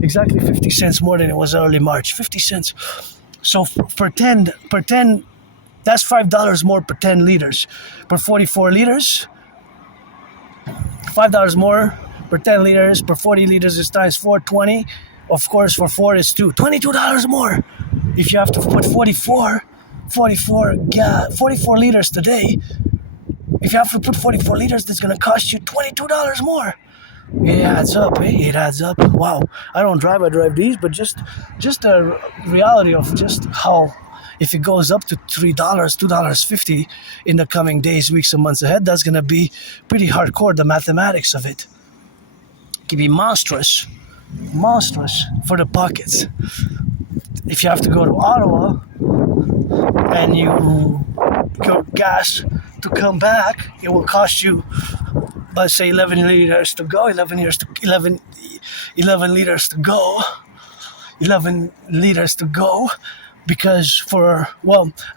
Exactly 50 cents more than it was early March. 50 cents. So per 10, that's $5 more per 10 liters. Per 44 liters, $5 more per 10 liters. Per 40 liters is times 420. Of course, for 4 is $22 more. If you have to put 44 liters today, if you have to put 44 liters, that's going to cost you $22 more. It adds up, It adds up. Wow. I don't drive, I drive these, but just a reality of just how, if it goes up to $3, $2.50 in the coming days, weeks, and months ahead, that's going to be pretty hardcore, the mathematics of it. It can be monstrous for the pockets. If you have to go to Ottawa, and you go gas to come back, it will cost you, let's say, 11 liters to go, 11 liters to go, because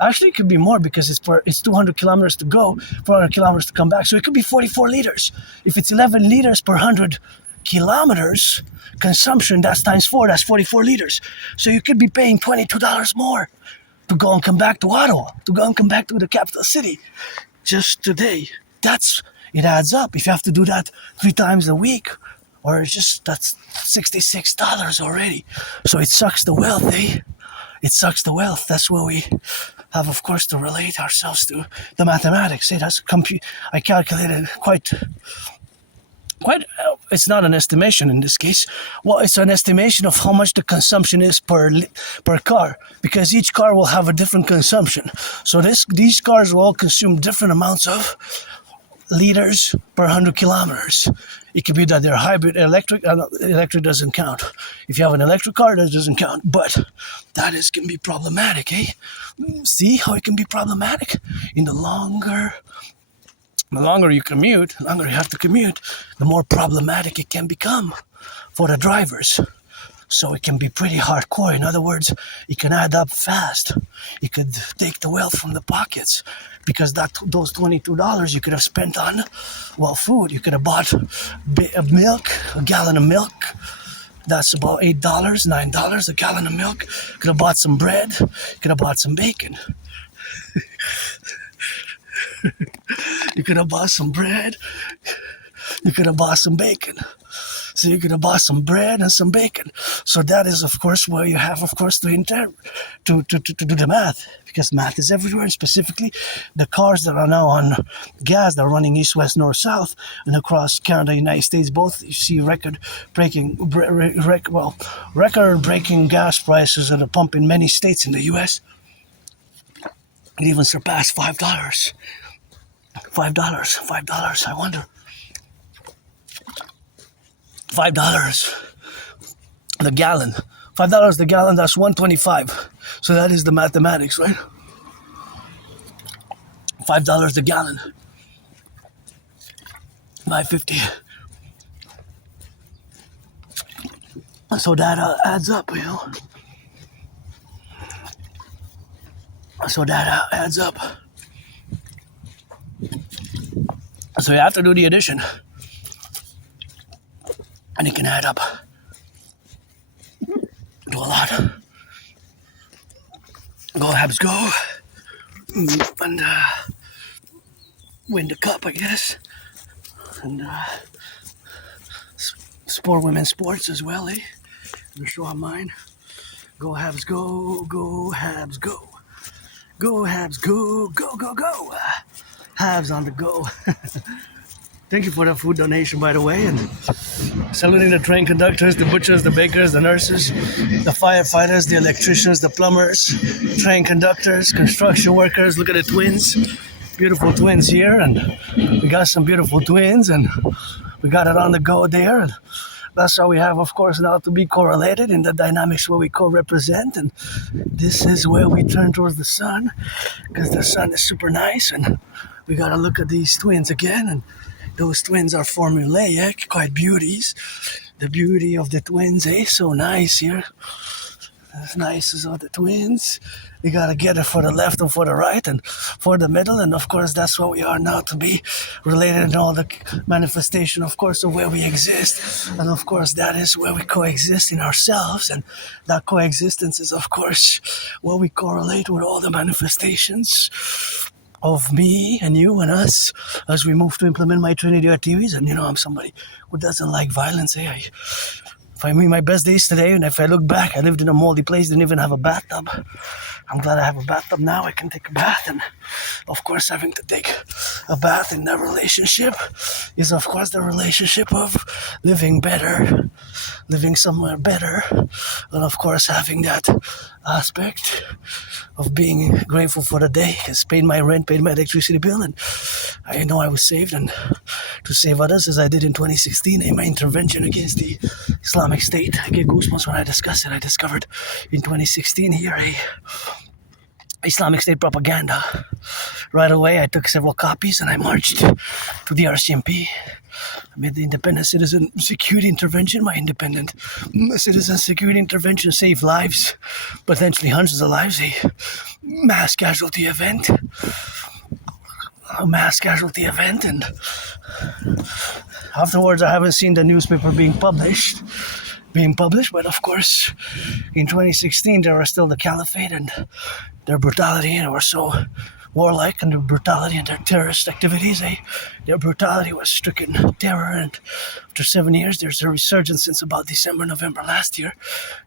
actually it could be more, because it's 200 kilometers to go, 400 kilometers to come back, so it could be 44 liters. If it's 11 liters per 100 kilometers consumption, that's times 4, that's 44 liters. So you could be paying $22 more to go and come back to Ottawa, to go and come back to the capital city just today. It adds up. If you have to do that 3 times a week, or that's $66 already. So it sucks the wealth, It sucks the wealth. That's where we have, of course, to relate ourselves to the mathematics. I calculated quite, it's not an estimation in this case. Well, it's an estimation of how much the consumption is per car, because each car will have a different consumption. So these cars will all consume different amounts of liters per 100 kilometers. It could be that they're hybrid, electric. Electric doesn't count. If you have an electric car, that doesn't count. But that can be problematic, See how it can be problematic? The longer you commute, the longer you have to commute, the more problematic it can become for the drivers. So it can be pretty hardcore. In other words, it can add up fast. It could take the wealth from the pockets, because those $22 you could have spent on, food. You could have bought a gallon of milk. That's about $8, $9 a gallon of milk. Could have bought some bread. Could have bought some bacon. You could have bought some bread. You could have bought some bacon. So you could have bought some bread and some bacon. So that is, of course, where you have, of course, to do the math, because math is everywhere, and specifically the cars that are now on gas, that are running east, west, north, south, and across Canada, United States, both, you see record-breaking gas prices at a pump in many states in the U.S. It even surpassed $5. $5, I wonder. $5 the gallon. $5 the gallon, that's $1.25. So that is the mathematics, right? $5 the gallon. $5.50. So that adds up, So that adds up. So you have to do the addition. And it can add up to a lot. Go Habs go. And win the cup, I guess. and sport women's sports as well, eh? I'm gonna show on mine. Go Habs, go! Go Habs, go! Go Habs, go! Go, go, go! Habs on the go. Thank you for the food donation, by the way, and saluting the train conductors, the butchers, the bakers, the nurses, the firefighters, the electricians, the plumbers, train conductors, construction workers. Look at the twins, beautiful twins here, and we got some beautiful twins, and we got it on the go there, and that's how we have, of course, now to be correlated in the dynamics where we co-represent, and this is where we turn towards the sun, because the sun is super nice, and we gotta look at these twins again, and those twins are formulaic, quite beauties. The beauty of the twins, eh? So nice here. As nice as all the twins. We gotta get it for the left and for the right and for the middle. And of course, that's what we are now, to be related in all the manifestation, of course, of where we exist. And of course, that is where we coexist in ourselves. And that coexistence is, of course, where we correlate with all the manifestations of me and you and us as we move to implement my Trinity activities. And I'm somebody who doesn't like violence. If I mean my best days today, and if I look back, I lived in a moldy place, didn't even have a bathtub. I'm glad I have a bathtub now. I can take a bath, and of course, having to take a bath in that relationship is, of course, the relationship of living better, living somewhere better, and of course, having that aspect of being grateful for the day, because paid my rent, paid my electricity bill, and I know I was saved, and to save others, as I did in 2016, in my intervention against the Islamic State. I get goosebumps when I discuss it. I discovered in 2016 here a Islamic State propaganda. Right away, I took several copies and I marched to the RCMP. I made the independent citizen security intervention. My independent citizen security intervention saved lives, potentially hundreds of lives. A mass casualty event. And afterwards, I haven't seen the newspaper being published, but of course, in 2016, there was still the caliphate and their brutality, and were so warlike, and their brutality and their terrorist activities. Their brutality was stricken terror, and after 7 years, there's a resurgence since about December, November last year.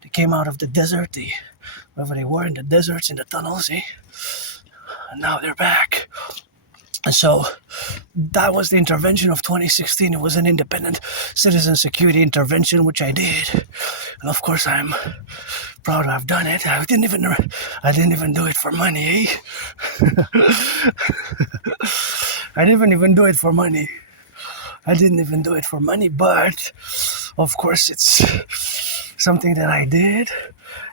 They came out of the desert, wherever they were, in the deserts, in the tunnels, and now they're back. And so that was the intervention of 2016. It was an independent citizen security intervention, which I did. And of course, I'm proud to have done it. I didn't even do it for money, I didn't even do it for money. But of course, it's something that I did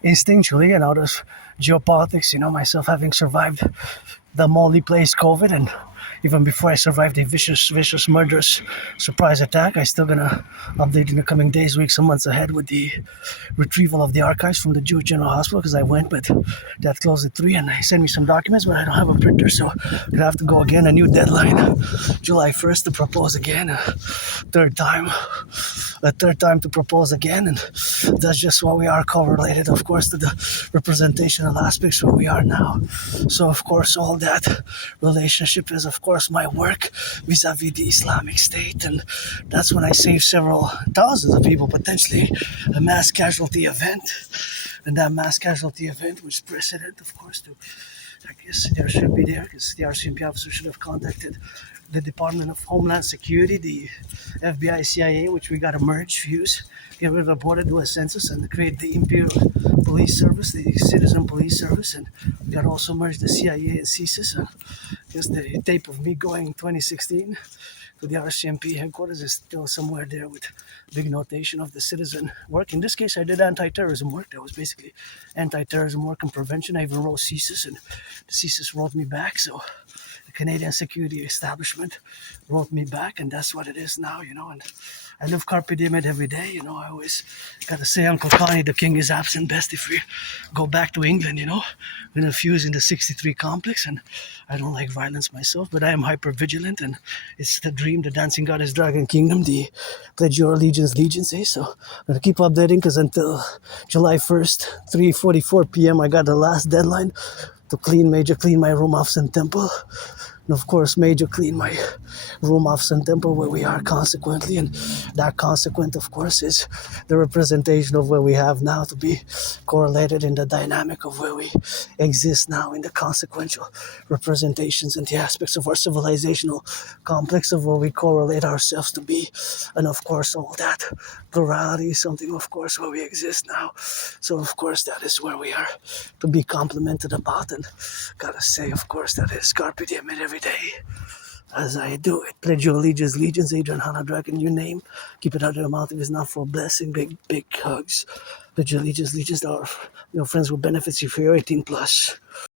instinctually, and out of geopolitics, myself having survived the moldy place COVID, and even before I survived a vicious, murderous surprise attack. I'm still gonna update in the coming days, weeks, and months ahead with the retrieval of the archives from the Jewish General Hospital, because I went, but that closed at 3, and they sent me some documents, but I don't have a printer, so I'm gonna have to go again. A new deadline, July 1st, to propose again. A third time to propose again, and that's just what we are correlated, of course, to the representational aspects where we are now. So, of course, all that relationship is, of course, my work vis-a-vis the Islamic State, and that's when I saved several thousands of people, potentially a mass casualty event. And that mass casualty event was precedent, of course, to, I guess there should be there, because the RCMP officer should have contacted the Department of Homeland Security, the FBI, CIA, which we got to merge, fuse, get rid of the border, do a census, and create the Imperial Police Service, the Citizen Police Service, and we got to also merge the CIA and CSIS. I guess the tape of me going in 2016 to the RCMP headquarters is still somewhere there with big notation of the citizen work. In this case, I did anti-terrorism work. That was basically anti-terrorism work and prevention. I even wrote CSIS, and the CSIS wrote me back, so the Canadian security establishment wrote me back, and that's what it is now, and I live carpe diem every day, I always gotta say, Uncle Connie, the king is absent best if we go back to England, we're gonna fuse in the 63 complex, and I don't like violence myself, but I am hyper vigilant, and it's the dream, the dancing goddess dragon kingdom, the pledge your allegiance, so I'm gonna keep updating, because until July 1st, 3:44 p.m., I got the last deadline to clean my room, office, and temple. And of course, major clean my room of Sun Temple where we are consequently. And that consequent, of course, is the representation of where we have now to be correlated in the dynamic of where we exist now in the consequential representations and the aspects of our civilizational complex of where we correlate ourselves to be. And of course, all that plurality is something, of course, where we exist now. So, of course, that is where we are to be complimented about. And gotta say, of course, that is carpe diem every day as I do it. Pledge your allegiance, Adrian, Hannah, Dragon, you name. Keep it out of your mouth if it's not for a blessing. Big, big hugs. Pledge your allegiance, our friends will benefit you for your 18 plus.